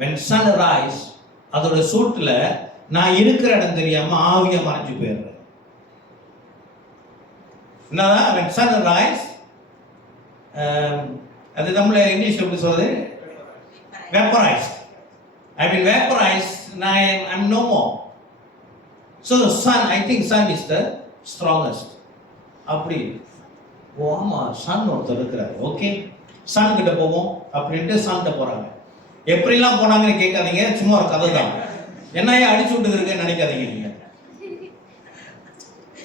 when sun rise, அதோட சூட்டில் நான் இருக்கிற இடம் தெரியாமல் ஆவியாக மறைஞ்சு போயிடுறேன். என்னதான் when sun rise, அது நம்மள இங்கிலீஷ் எப்படி சொல்றது? vaporized. I mean vaporized, I'm no more. So sun, I think sun is the strongest. அப்படி ஆமாம், சன் ஒருத்தர் இருக்கிறார். ஓகே, சன் கிட்ட போவோம் அப்படின்ட்டு சன்கிட்ட போகிறாங்க. எப்படிலாம் போனாங்கன்னு கேட்காதீங்க, சும்மா ஒரு கதை தான். என்னையா அடிச்சு விட்டு இருக்குன்னு நினைக்காதீங்க நீங்க.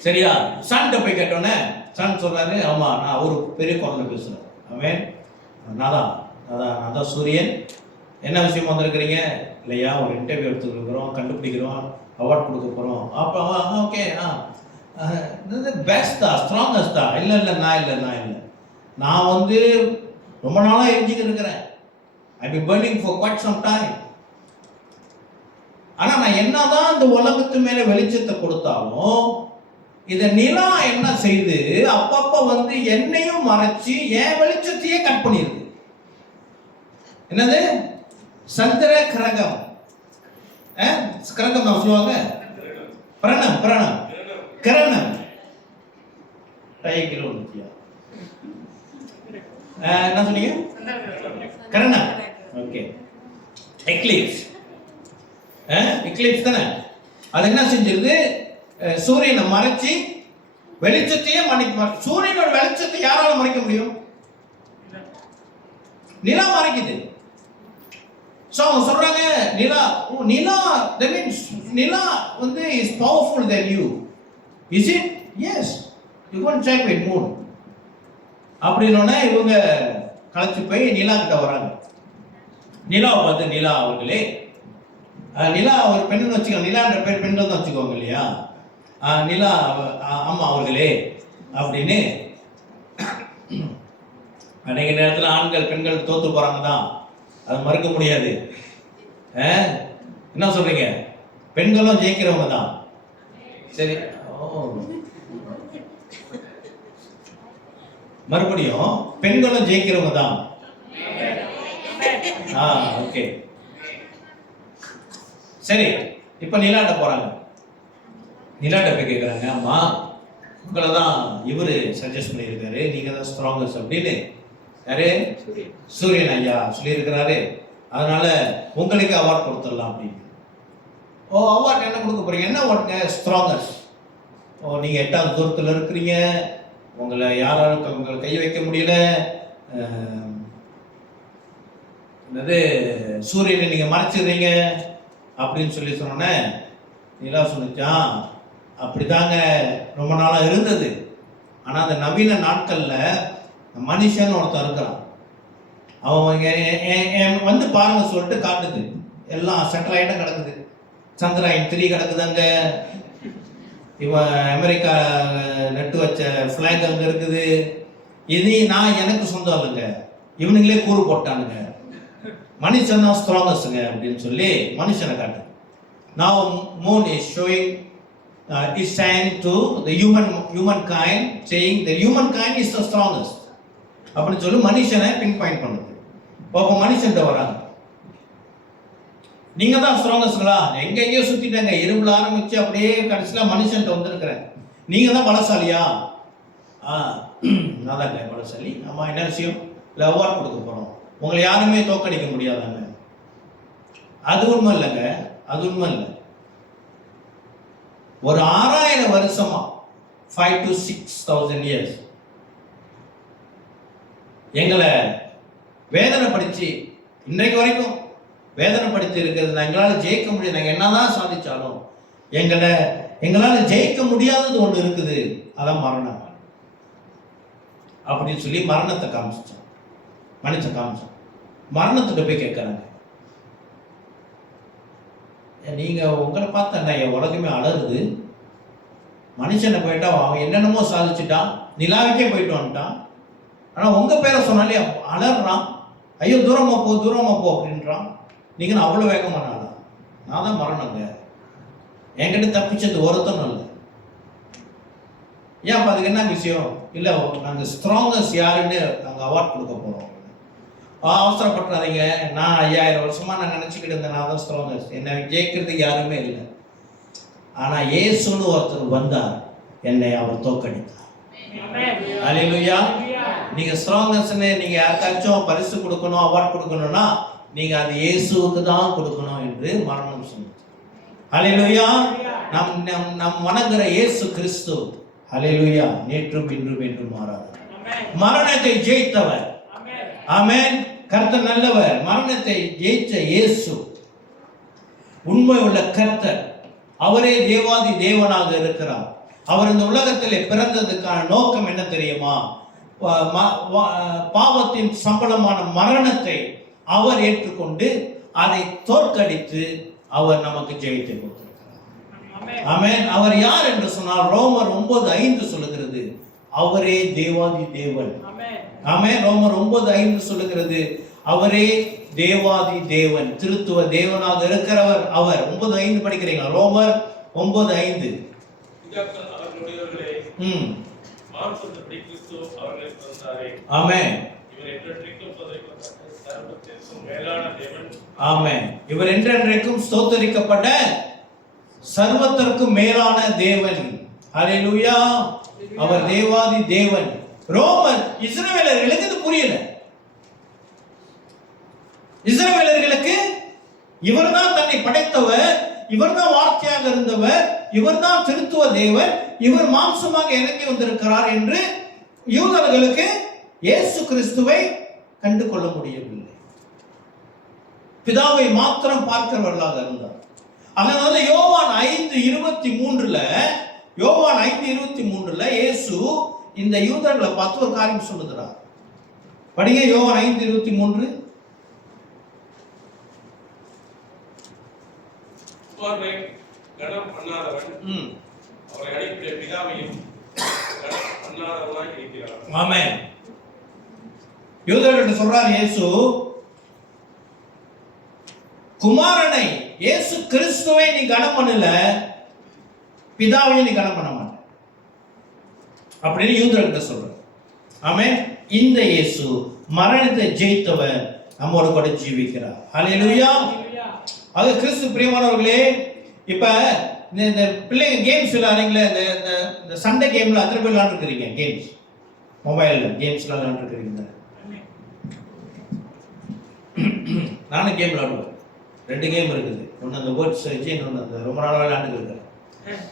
சரியா? சன்கிட்ட போய் கேட்டோன்னே சன் சொல்றாரு, ஆமா நான் ஒரு பெரிய குரல்ல பேசுறேன். அவன் நான் தான் சூரியன். என்ன விஷயம் வந்திருக்கிறீங்க? இல்லையா, ஒரு இன்டர்வியூ எடுத்துக்கிறோம், கண்டுபிடிக்கிறோம், அவார்ட் கொடுக்க போகிறோம். அப்போ ஓகே, பெஸ்ட்டா ஸ்ட்ராங்கஸ்டா? இல்லை நான் வந்து ரொம்ப நாளாக எரிஞ்சுக்கிட்டு இருக்கிறேன். I be burning for quite some time. ஆனால் நான் என்னதான் இந்த உலகத்து மேலே வெளிச்சத்தை கொடுத்தாலும் இதை நிலா என்ன செய்து அப்பப்போ வந்து என்னையும் மறைச்சி என் வெளிச்சத்தையே கட் பண்ணிடுது. என்னது? சந்திர கிரகம். கிரகம் தான் சொல்லுவாங்க. கிரணம் என்ன சொன்னீங்க? கிரணம். ஓகே, எக்லிப்ஸ் தானே. அது என்ன செஞ்சிருது? சூரியனை மறைச்சி வெளிச்சத்தையே சூரியனோட வெளிச்சத்தை யாரால மறைக்க முடியும்? நிலா மறைக்குது. சோ அவங்க சொல்றாங்க, நிலா that means நிலா வந்து is powerful than you. Is it? Yes. You can't check with moon. அப்படின்னோடனே இவங்க களைச்சு போய் நிலா கிட்ட வராங்க. நிலாவை பார்த்து, நிலா அவர்களே, நிலா ஒரு பெண்ணுன்னு வச்சுக்கோங்க, நிலான்ற பேர் பெண்கள் தான் வச்சுக்கோங்க இல்லையா? நிலா அம்மா அவர்களே அப்படின்னு. அன்றைக்கு நேரத்தில் ஆண்கள் பெண்கள் தோத்து போறாங்க தான், அது மறுக்க முடியாது. என்ன சொல்றீங்க? பெண்களும் ஜெயிக்கிறவங்க தான். சரி, மறுபடியும் பெண்களும் ஜெயிக்கிறவங்க தான். ஓகே, சரி. இப்ப நிலாட்ட போறாங்க. நிலாட்ட போய் கேட்குறாங்க, அம்மா உங்களை தான் இவரு சஜஸ்ட் பண்ணியிருக்காரு, நீங்க தான் ஸ்ட்ராங்கஸ்ட் அப்படின்னு. யாரு? சூரியன் ஐயா சொல்லியிருக்கிறாரு. அதனால உங்களுக்கு அவார்ட் கொடுத்துடலாம் அப்படின்னு. அவார்ட் என்ன கொடுக்க போறீங்க? என்ன அவார்டுங்க? ஸ்ட்ராங்கஸ்ட். நீங்க 8வது தூரத்தில் இருக்கிறீங்க, உங்களை யாராலும் உங்களை கை வைக்க முடியல, என்னது சூரியனை நீங்க மறைச்சிடுறீங்க அப்படின்னு சொல்லி சொன்னோன்னே நிலா சொன்னிச்சான், அப்படிதாங்க ரொம்ப நாளா இருந்தது. ஆனா அந்த நவீன நாட்கள்ல மனுஷன் ஒருத்தன் இருக்கிறான், அவன் வந்து பாருங்க சொல்லிட்டு காட்டுது, எல்லாம் சேட்டலைட்டும் கிடக்குது, சந்திராயன் 3 கிடக்குது, அங்க இவன் அமெரிக்கா நட்டு வச்ச ஃபிளாக் அங்க இருக்குது. இது நான் எனக்கு சொந்தம் இல்லைங்க, இவனுங்களே கூறு போட்டானுங்க, மனுஷன் தான் ஸ்ட்ராங்கஸ்ட்ங்க அப்படின்னு சொல்லி மனுஷனை காட்டு. Now moon is showing is saying to the humankind, saying the humankind is the strongest அப்படின்னு சொல்லி மனுஷனை பின் பாயிண்ட் பண்ணுது. அப்போ மனுஷன்ட்ட வராங்க, நீங்க தான் ஸ்ட்ராங்கஸ்ட்ங்களா, எங்கெங்கேயோ சுத்திட்டாங்க, இரும்புல ஆரம்பிச்சு அப்படியே கடைசியில் மனுஷன்ட்ட வந்திருக்கிறேன், நீங்க தான் பலசாலியா? நான் தாங்க பலசாலி. ஆமா, என்ன விஷயம்? இல்லை, அவார்ட் கொடுக்க போறோம், உங்களை யாருமே தோக்கடிக்க முடியாதாங்க. அது உண்மை இல்லைங்க, அது உண்மை இல்லை. ஒரு 6000 வருஷமா 5 to 6,000 years எங்களை வேதனைப்படுத்தி இன்றைக்கு வரைக்கும் வேதனைப்படுத்தி இருக்கிறது. எங்களால் ஜெயிக்க முடியாது, நாங்கள் என்னதான் சாதிச்சாலும் எங்களால் ஜெயிக்க முடியாதது ஒன்று இருக்குது, அதான் மரணம் அப்படின்னு சொல்லி மரணத்தை காமிச்சான். மனுஷன் காமிச்சான். மரணத்துக்கு போய் கேட்கறாங்க, நீங்க உங்களை பார்த்தா என் உலகமே அலறுது, மனுஷனை போயிட்டா அவன் என்னென்னமோ சாதிச்சுட்டான், நிலாவுக்கே போயிட்டு வந்துட்டான், ஆனா உங்க பேரை சொன்னாலே அலறான், ஐயோ தூரமா போ அப்படின்றான், நீங்க அவ்வளவு வேகமானாலா? நான் தான் மரணங்க, என்கிட்ட தப்பிச்சது ஒருத்தனும் இல்லை. ஏன் அதுக்கு என்ன விஷயம்? இல்லை, நாங்கள் ஸ்ட்ராங்கஸ்ட் யாருன்னு நாங்கள் அவார்ட் கொடுக்க போறோம். அவசரப்பட்டுறாதீங்க, நான் 5000 வருஷமா நான் நினைச்சுக்கிட்டு இருந்தேன், நான் தான் ஸ்ட்ராங்கஸ்ட், என்னை ஜெயிக்கிறதுக்கு யாருமே இல்லை. ஆனா இயேசுன்னு ஒருத்தர் வந்தார், என்னை அவர் தோற்கடித்தார். அல்லேலூயா. நீங்க ஸ்ட்ராங்கஸ்ட்னு நீங்க யாருக்காச்சும் பரிசு கொடுக்கணும், அவார்ட் கொடுக்கணும்னா நீங்க அது இயேசுவுக்கு தான் கொடுக்கணும் என்று மரணம் சொன்னது. அல்லேலூயா. நம் வணங்குற இயேசு கிறிஸ்து, அல்லேலூயா, நேற்றும் இன்றும் என்றும் மாறாதவர், மரணத்தை ஜெயித்தவர். ஆமென். கர்த்தர் நல்லவர். மரணத்தை ஜெயிச்ச இயேசு உண்மை உள்ள கர்த்தர், அவரே தேவாதி தேவனாக இருக்கிறார். அவர் இந்த உலகத்திலே பிறந்ததுக்கான நோக்கம் என்ன தெரியுமா? பாவத்தின் சம்பளமான மரணத்தை அவர் ஏற்றுக்கொண்டு அதை தோற்கடித்து அவர் நமக்கு ஜெயித்து கொடுத்திருக்கிறார். ஆமென். அவர் யார் என்று சொன்னால் ரோமர் 9:5 சொல்லுகிறது, அவரே தேவாதி தேவன். ஆமென். ரோமர் 9:5 சொல்லுகிறது, அவரே தேவாதி தேவன், திருத்துவ தேவனாக இருக்கிறவர் அவர். 9:5 படிக்கிறீங்களா? ரோமர் 9:5. ஆமென். ஆமென். இவர் என்றென்றைக்கும் ஸ்தோத்திரிக்கப்பட்ட சர்வத்திற்கும் மேலான தேவன். அல்லேலூயா. அவர் தேவாதி தேவன். ரோமர் இஸ்ரவேலர்களுக்கு இது புரியல. இஸ்ரவேலர்களுக்கு இவர்தான் தன்னை படைத்தவர், இவர்தான் வார்த்தையாக இருந்தவர், இவர்தான் திருத்துவ தேவன், இவர் மாம்சமாக இறங்கி வந்திருக்கிறார் என்று யூதர்களுக்கு இயேசு கிறிஸ்துவை கண்டு கொள்ள முடியவில்லை. பிதாவை மாத்திரம் பார்க்கிறவர்களாக இருந்தார். அதனால யோவான் 5:23 இயேசு இந்த யூதர்களை பார்த்து ஒரு காரியம் சொல்லுகிறார். படிங்க யோவான் 5:23. ஆமென். யூதர்கள் சொல்றார், இயேசு குமாரனை, இயேசு கிறிஸ்துவை நீ கனம் பண்ணல, பிதாவையும் நீ கனம் பண்ண மாட்ட அப்படின்னு யூதர்கள் சொல்ற. ஆமென். இந்த இயேசு மரணத்தை ஜெயித்தவர், நம்மோடு கூட ஜீவிக்கிறார். அல்லேலூயா. அது கிறிஸ்து பிரியமானவர்களே, இப்ப இந்த பிள்ளைங்க கேம்ஸ் விளையாடுறீங்களே, இந்த சண்டே கேம்ல அத்தனை பேர் விளையாண்டுருக்கிறீங்க, கேம்ஸ் மொபைல்ல கேம்ஸ் விளையாண்டுருக்கிறீங்க. நானும் கேம் விளையாடுவேன். 2 கேம் இருக்குது, ஒன்று அந்த வேர்ட்ஸ் வச்சு, இன்னொன்று அந்த ரொம்ப நாளாக விளையாண்டுக்கு இருக்கிறேன்.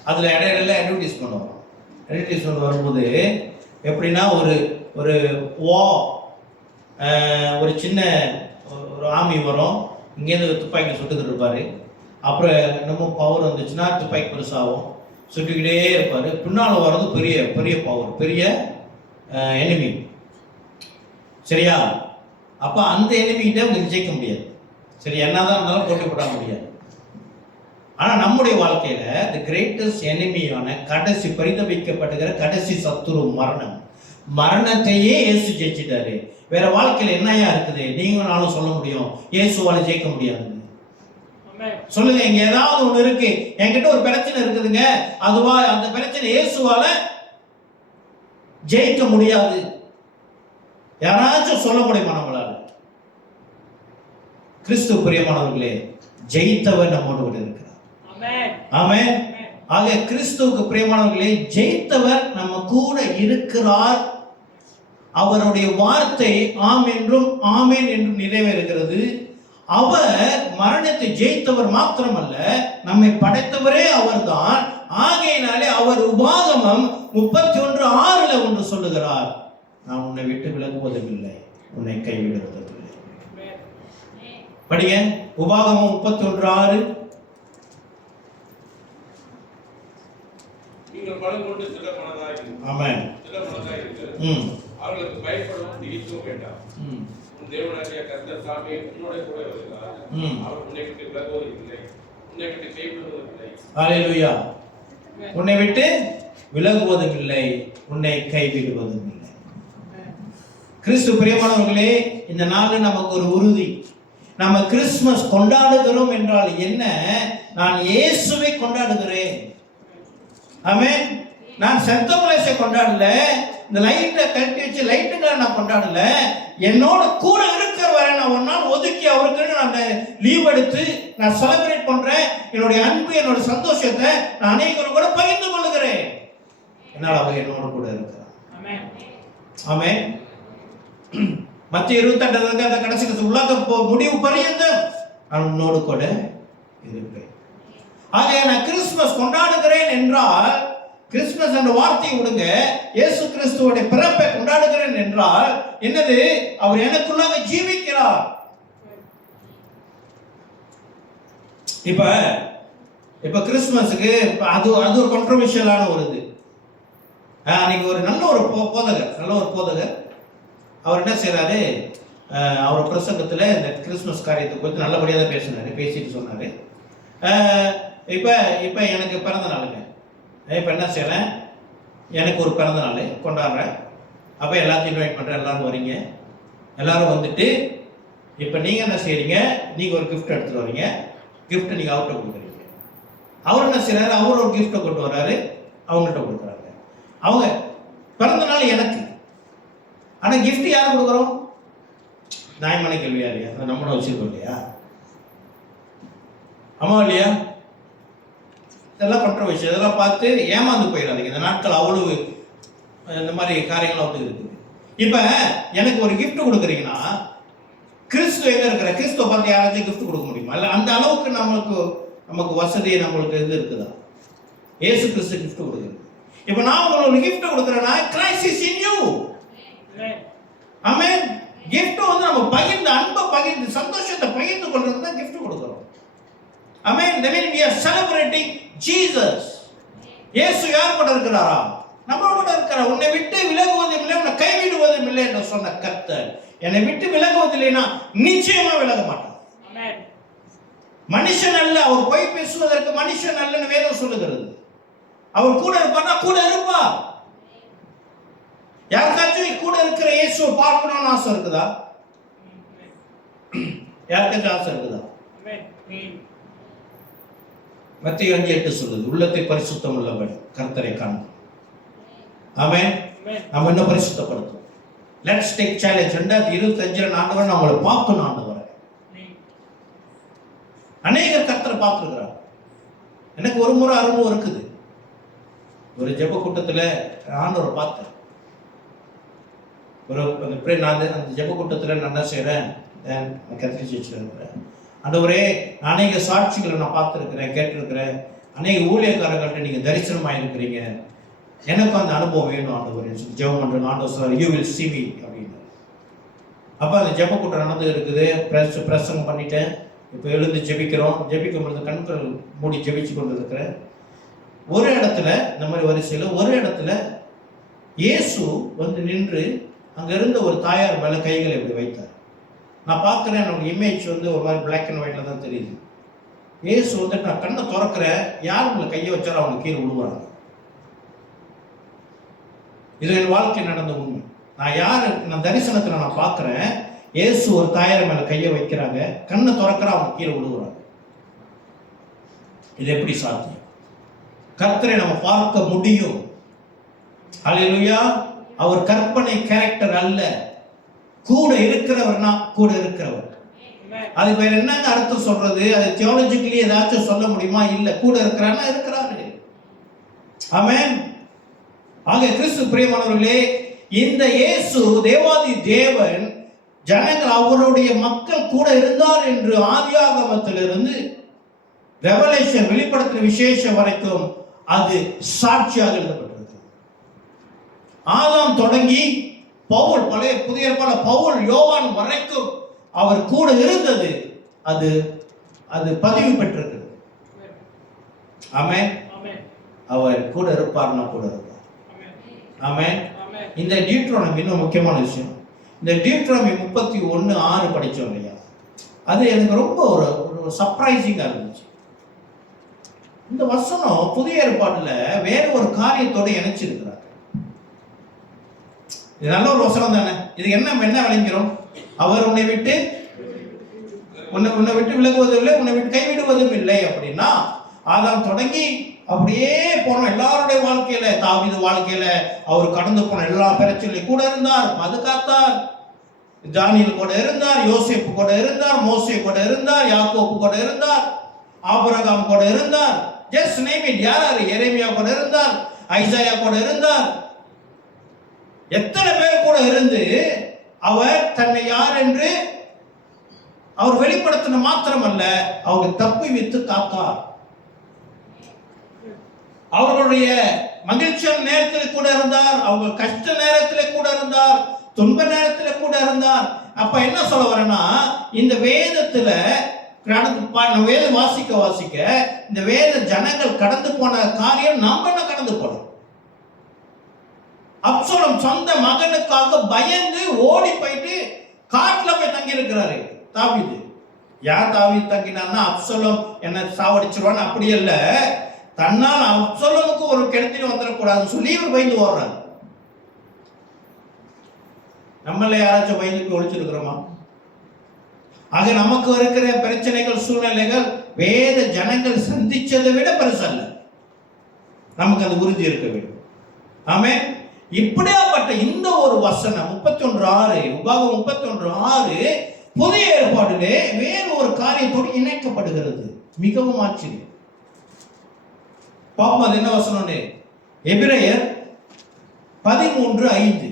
அதில் இடையில அட்வர்டைஸ்மெண்ட் வரும். அட்வர்டைஸ்மெண்ட் வரும்போது எப்படின்னா ஒரு ஒரு சின்ன ஒரு ஆமி வரும், இங்கேருந்து துப்பாக்கி சுட்டுக்கிட்டு இருப்பார். அப்புறம் என்னமோ பவர் வந்துச்சுன்னா துப்பாக்கி பெருசாகும், சுட்டுக்கிட்டே இருப்பார். பின்னால் வர்றது பெரிய பெரிய பவர், பெரிய எனிமி. சரியா? அப்போ அந்த எனிமிகிட்ட உங்களுக்கு ஜெயிக்க முடியாது. சரி, என்னதான் இருந்தாலும் போட்டி போட முடியாது. ஆனால் நம்முடைய வாழ்க்கையில தி கிரேட்டஸ்ட் எனிமியான கடைசி பரிதபிக்கப்படுகிற கடைசி சத்துரு மரணம். மரணத்தையே இயேசு ஜெயிச்சிட்டாரு. வேற வாழ்க்கையில என்னையா இருக்குது? நீங்களாலும் சொல்ல முடியும், இயேசுவால ஜெயிக்க முடியாது. சொல்லுங்க, இங்க ஏதாவது ஒண்ணு இருக்கு, என்கிட்ட ஒரு பிரச்சனை இருக்குதுங்க, அதுவா அந்த பிரச்சனை இயேசுவால ஜெயிக்க முடியாது. யாராச்சும் சொல்ல முடியுமா நம்மளால? கிறிஸ்து பிரியமானவர்களே, ஜெயித்தவர் நம்மோடு கூட இருக்கிறார். ஆமென். ஆக கிறிஸ்துவுக்கு பிரியமானவர்களே, ஜெயித்தவர் நம்ம கூட இருக்கிறார். அவருடைய வார்த்தை ஆம் என்றும் ஆமேன் என்றும் நிறைவேறுகிறது. அவர் மரணத்தை ஜெயித்தவர் மாத்திரமல்ல, நம்மை படைத்தவரே அவர்தான். ஆகையினாலே அவர் உபாகமம் 31:6 ஒன்று சொல்லுகிறார், நான் உன்னை விட்டு விலகுவதும் இல்லை, உன்னை கைவிடுவதும் இல்லை. படிங்க, உபாகமம் 31:6. நீங்கள் பலம் கொண்டு திடமனதாய் ஆமென். அவர்களுக்கு பயப்படவும் திகைக்கவும் வேண்டாம். உன் தேவனாகிய கர்த்தர் தாமே உன்னோட கூட வருகிறார். அவர் உன்னை விட்டு விலகுவதில்லை, உன்னை விட்டு கைவிடுவதில்லை. ஹல்லேலூயா. உன்னை விட்டு விலகுவதும் இல்லை, உன்னை கைவிடுவதும் இல்லை. கிறிஸ்து பிரியமானவர்களே, இந்த நாள் நமக்கு ஒரு உறுதி. நம்ம கிறிஸ்துமஸ் கொண்டாடுகிறோம் என்றால் என்ன? நான் இயேசுவை கொண்டாடுகிறேன். ஆமென். நான் செந்தமிழை கொண்டாடல, இந்த லைட்டை கட்டி வச்சு லைட்டுகளை நான் கொண்டாடல. என்னோட கூட இருக்கிறவரை நான் ஒரு நாள் ஒதுக்கி அவருக்கு நான் லீவ் எடுத்து நான் செலிப்ரேட் பண்றேன். என்னுடைய அன்பு, என்னோட சந்தோஷத்தை நான் அனைவரும் கூட பகிர்ந்து கொள்ளுகிறேன். என்னால் அவர் என்னோட கூட இருக்கிறார். ஆமென். மத்திய 28 அந்த கடைசி உலக முடிவு பரியந்தம் நான் உன்னோடு கூட இருப்பேன். ஆக நான் கிறிஸ்துமஸ் கொண்டாடுகிறேன் என்றால், கிறிஸ்துமஸ் என்ற வார்த்தையை விடுங்க, இயேசு கிறிஸ்துவோட பிறப்பை கொண்டாடுகிறேன் என்றால் என்னது? அவர் எனக்குள்ளாக ஜீவிக்கிறார். இப்ப கிறிஸ்துமஸுக்கு அது ஒரு கான்ட்ரோவர்ஷியலான ஒரு இது. அன்னைக்கு ஒரு நல்ல ஒரு போதகர் அவர் என்ன செய்யறாரு, அவர் பிரசங்கத்துல இந்த கிறிஸ்துமஸ் காரியத்தை குறித்து நல்லபடியாக தான் பேசிட்டு சொன்னாரு. இப்ப எனக்கு பிறந்த நாளுங்க. இப்போ என்ன செய்யறேன், எனக்கு ஒரு பிறந்த நாள் கொண்டாடுறேன். அப்போ எல்லாத்தையும் இன்வைட் பண்ணுறேன், எல்லாரும் வரீங்க. எல்லாரும் வந்துட்டு இப்போ நீங்கள் என்ன செய்கிறீங்க, நீங்கள் ஒரு கிஃப்ட் எடுத்துகிட்டு வரீங்க. கிஃப்ட்டை நீங்கள் அவர்கிட்ட கொடுக்குறீங்க. அவர் என்ன செய்கிறாரு, அவர் ஒரு கிஃப்ட்டை கொண்டு வர்றாரு, அவங்கள்ட்ட கொடுக்குறாங்க. அவங்க பிறந்த நாள் எனக்கு, ஆனால் கிஃப்ட் யார் கொடுக்குறோம்? நியாயமான கேள்வியா இல்லையா? நம்மளோட வச்சுருக்கோம் இல்லையா? ஆமா இல்லையா? இதெல்லாம் கான்ட்ரோவர்ஷியல். இதெல்லாம் பார்த்து ஏமாந்து போயிடாதீங்க. இந்த நாட்கள் அவ்வளவு இந்த மாதிரி காரியங்கள் வந்து இருக்குது. இப்போ எனக்கு ஒரு கிஃப்ட் கொடுக்குறீங்கன்னா, கிறிஸ்து எங்க இருக்கிற? கிறிஸ்துவ பார்த்து யாராச்சும் கிஃப்ட் கொடுக்க முடியுமா? இல்லை அந்த அளவுக்கு நமக்கு வசதி, நம்மளுக்கு இது இருக்குதா? இயேசு கிறிஸ்து கிஃப்ட் கொடுக்குறது. இப்போ நான் உங்களுக்கு ஒரு கிஃப்ட் கொடுக்குறேன்னா, Christ is in you. Amen. Gift வந்து நம்ம பகிர்ந்து, அன்பை பகிர்ந்து, சந்தோஷத்தை பகிர்ந்து கொள்றது தான் கிஃப்ட் கொடுக்குறோம். ஆமென். That means we are celebrating Jesus. இயேசு யார் கூட இருக்கிறாரா? நம்மளோட கூட இருக்கிறார். உன்னை விட்டு விலகுவதும் இல்லை, உன்னை கைவிடுவதும் இல்லை என்று சொன்ன கர்த்தர் என்னை விட்டு விலகுவதில்லைன்னா நிச்சயமா விலக மாட்டார். ஆமென். மனுஷன் அல்ல, அவர் பொய் பேசுவதற்கு மனுஷன் அல்லன்னு வேதம் சொல்லுகிறது. அவர் கூட இருப்பார்னா கூட இருப்பார். யாருக்காச்சும் கூட இருக்கிற இயேசுவை பார்க்கணும்னு ஆசை இருக்குதா? யாருக்காச்சும் ஆசை இருக்குதா? மத்திய 5:8 சொல்லுது, உள்ளத்தை பரிசுத்தம் உள்ளவன் கர்த்தரை காண்பான். ஆமென். நம்ம என்ன பரிசுத்தப்படுத்தும்? Let's take challenge. 2025 ஆண்டவர் நான் உங்களை பார்க்கணும். ஆண்டவரை அநேகர் கர்த்தரை பார்த்துருக்கிறார். எனக்கு ஒரு முறை அனுபவம் இருக்குது. ஒரு ஜெப கூட்டத்தில் ஆண்டவரை பார்த்தேன். நான் அந்த ஜெப கூட்டத்தில் நான் என்ன செய்கிறேன், கத்திரிச்சு வச்சுருக்கிறேன். ஆண்டவரே, அநேக சாட்சிகளை நான் பார்த்துருக்கிறேன், கேட்டிருக்கிறேன். அநேக ஊழியக்காரர்கள்ட்ட நீங்கள் தரிசனமாக இருக்கிறீங்க. எனக்கும் அந்த அனுபவம் வேணும் ஆண்டவரே. ஜெபம் பண்ணுறேன். ஆண்டவர் sir, you will see me அப்படின்னு. அப்போ அந்த ஜெப கூட்டம் நடந்து இருக்குது. பிரசங்கம் பண்ணிட்டேன். இப்போ எழுந்து ஜெபிக்கிறோம். ஜெபிக்கும் பொழுது கண்கள் மூடி ஜெபிச்சு கொண்டு இருக்கிறேன். ஒரு இடத்துல இந்த மாதிரி வரிசையில் ஒரு இடத்துல இயேசு வந்து நின்று அங்கே இருந்த ஒரு தாயார் மேலே கைகளை இப்படி வைத்தார். நான் பார்க்குறேன், என்னோட இமேஜ் வந்து ஒரு மாதிரி பிளாக் அண்ட் ஒயிட்ல தான் தெரியுது. இயேசு வந்துட்டு நான் கண்ணை திறக்கிறேன், யார் உங்களை கையை வச்சாலும் அவங்க கீழே விழுவாங்க. இது என் வாழ்க்கை நடந்த உண்மை. நான் தரிசனத்தில் நான் பார்க்குறேன், இயேசு ஒரு தாயார் மேலே கையை வைக்கிறாங்க, கண்ணை திறக்கிற அவங்க கீழே விழுவுறாங்க. இது எப்படி சாத்தியம்? கர்த்தரை நம்ம பார்க்க முடியும். அல்லேலூயா. அவர் கற்பனை கேரக்டர் அல்ல, கூட இருக்கிறவர்னா கூட இருக்கிறவர். அதுக்கு வேற என்னங்க அர்த்தம் சொல்றது? அது தியாலஜிக்கலி ஏதாச்சும் சொல்ல முடியுமா? இல்ல, கூட இருக்கிறான்னா இருக்கிறாரு. ஆமென். ஆக கிறிஸ்து பிரியமானவர்களே, இந்த இயேசு தேவாதி தேவன் ஜனங்கள் அவருடைய மக்கள் கூட இருந்தார் என்று ஆதியாகமத்திலிருந்து ரெவலேஷன் வெளிப்படுத்தின விசேஷம் வரைக்கும் அது சாட்சியாக எழுதப்பட்டிருக்கு. ஆதாம் தொடங்கி பவுல், பழைய புதிய ஏற்பாடு பவுல் யோவான் வரைக்கும் அவர் கூட இருந்தது, அது அது பதிவு பெற்றிருக்கிறது. ஆமென். அவர் கூட இருப்பார்னா கூட இருப்பார். ஆமென். இந்த டியூட்ரோனமி இன்னும் முக்கியமான விஷயம். இந்த டியூட்ரோனமி 31:6 படிச்சோம் இல்லையா, அது எனக்கு ரொம்ப ஒரு சர்ப்ரைசிங்கா இருந்துச்சு. இந்த வசனம் புதிய ஏற்பாட்டுல வேற ஒரு காரியத்தோட இணைச்சிருக்கிறார். இது நல்ல ஒரு வசனம் தானே. இது என்ன விளங்கிறோம்? அவர் உன்னை விட்டு விலகுவதும் இல்லை, உன்னை விட்டு கைவிடுவதும் இல்லை அப்படின்னா, ஆதாம் தொடங்கி அப்படியே போனோம். எல்லாருடைய வாழ்க்கையில, தாவீது வாழ்க்கையில அவர் கடந்து போன எல்லா பிரச்சனையும் கூட இருந்தார், பாதுகாத்தார். தானியேல் கூட இருந்தார், யோசேப்பு கூட இருந்தார், மோசே கூட இருந்தார், யாக்கோபு கூட இருந்தார், ஆபிரகாம் கூட இருந்தார். Just name it. யார்? எரேமியா கூட இருந்தார், ஐசாயா கூட இருந்தார். எத்தனை பேர் கூட இருந்து அவர் தன்னை யார் என்று அவர் வெளிப்படுத்தின மாத்திரமல்ல, அவர் தப்பி வித்து காத்தார். அவர்களுடைய மகிழ்ச்சியான நேரத்தில் கூட இருந்தார், அவங்க கஷ்ட நேரத்தில் கூட இருந்தார், துன்ப நேரத்தில் கூட இருந்தார். அப்ப என்ன சொல்ல வரேன்னா, இந்த வேதத்துல வேதம் வாசிக்க இந்த வேத ஜனங்கள் கடந்து போன காரியம் நம்ம என்ன கடந்து போனோம். அப்சலோம் சொந்த மகனுக்காக பயந்து ஓடி போயிட்டு காட்டுல போய் தங்கி இருக்கிறாரு தாவீது. யார் தாவீது தங்கினார்னா, அப்சலோம் என்ன சாவடிச்சிருவான்னு அப்படி இல்ல, தன்னால் அப்சலோமுக்கு ஒரு கெடுதல் வந்துடக்கூடாதுன்னு சொல்லி இவர் பயந்து ஓடுறாரு. நம்மள யாராச்சும் பயந்து போய் ஒழிச்சிருக்கிறோமா? ஆக நமக்கு இருக்கிற பிரச்சனைகள், சூழ்நிலைகள் வேத ஜனங்கள் சந்திச்சதை விட பெருசல்ல. நமக்கு அது உறுதி இருக்க வேண்டும். ஆமென். இப்படியாப்பட்ட இந்த ஒரு வசனம் 31:6 உபாகம் 31:6 புதிய ஏற்பாட்டிலே வேறு ஒரு காரியத்தோடு இணைக்கப்படுகிறது. மிகவும் ஆச்சரியம். பாப்போம் அது என்ன வசனம்னு. எபிரேயர் 13:5.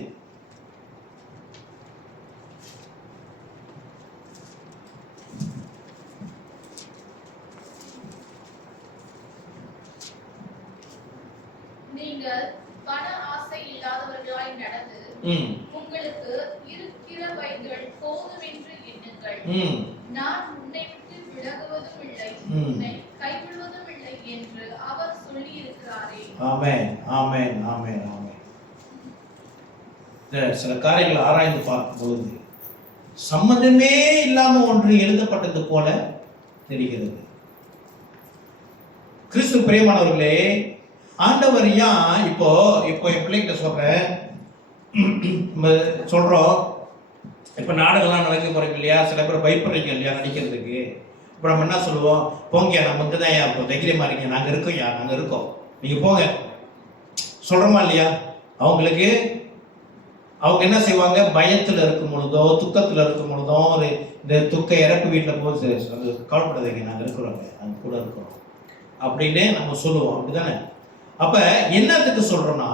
நீங்கள் பண ஆசை இல்லாதவர்களாய் நடந்து உங்களுக்கு இருக்கிறவைகள் போதும் என்று எண்ணுங்கள். நான் உன்னை விட்டு விலகுவதும் இல்லை, உன்னை கைவிடுவதும் இல்லை என்று அவர் சொல்லி இருக்கிறாரே. ஆமென், ஆமென், ஆமென், ஆமென். சில காரியங்களை ஆராய்ந்து பார்க்கும் பொழுது சம்மதமே இல்லாம ஒன்று எழுதப்பட்டது போல தெரிகிறது. கிறிஸ்து பிரியமானவர்களே, ஆண்டவர் ஏன் இப்போ என் பிள்ளைகிட்ட சொல்றோம், இப்போ நாடகம்லாம் நடக்க போறீங்க இல்லையா, சில பேர் பயப்படுறீங்க இல்லையா நடிக்கிறதுக்கு. இப்போ நம்ம என்ன சொல்லுவோம், போங்க நம்ம இங்கே தான் இப்போ தைரியமா இருக்கீங்க, நாங்கள் இருக்கோம், நாங்கள் இருக்கோம், நீங்க போங்க சொல்றோமா இல்லையா? அவங்களுக்கு அவங்க என்ன செய்வாங்க, பயத்தில் இருக்கும் பொழுதோ துக்கத்தில் இருக்கும் பொழுதோ ஒரு இந்த துக்க இறப்பு வீட்டில் போது கவலைப்படாதீங்க, நாங்கள் இருக்கிறோங்க, நாங்கள் கூட இருக்கிறோம் அப்படின்னு நம்ம சொல்லுவோம். அப்படிதானே? அப்ப என்னத்துக்கு சொல்றோம்னா,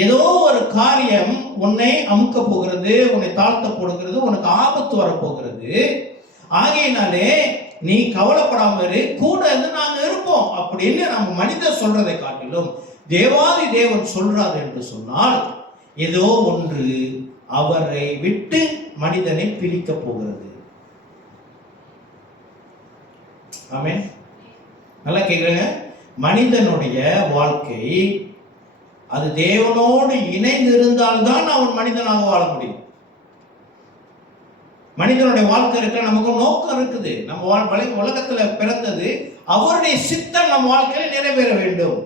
ஏதோ ஒரு காரியம் உன்னை அமுக்க போகிறது, உன்னை தாழ்த்த போடுகிறது, உனக்கு ஆபத்து வரப்போகிறது, ஆகையினாலே நீ கவலைப்படாம இரு, கூட இருந்து நாங்க இருப்போம் அப்படின்னு நம்ம மனிதர் சொல்றதை காட்டிலும் தேவாதி தேவன் சொல்றார் என்று சொன்னால், ஏதோ ஒன்று அவரை விட்டு மனிதனை பிரிக்க போகிறது. ஆமென். நல்லா கேக்குறேங்க. மனிதனுடைய வாழ்க்கை அது தேவனோடு இணைந்து இருந்தால்தான் அவன் மனிதனாக வாழ முடியும். மனிதனுடைய வாழ்க்கை இருக்க நமக்கு நோக்கம் இருக்குது. நம்ம உலகத்துல பிறந்தது அவருடைய சித்தம் நம் வாழ்க்கையில நிறைவேற வேண்டும்.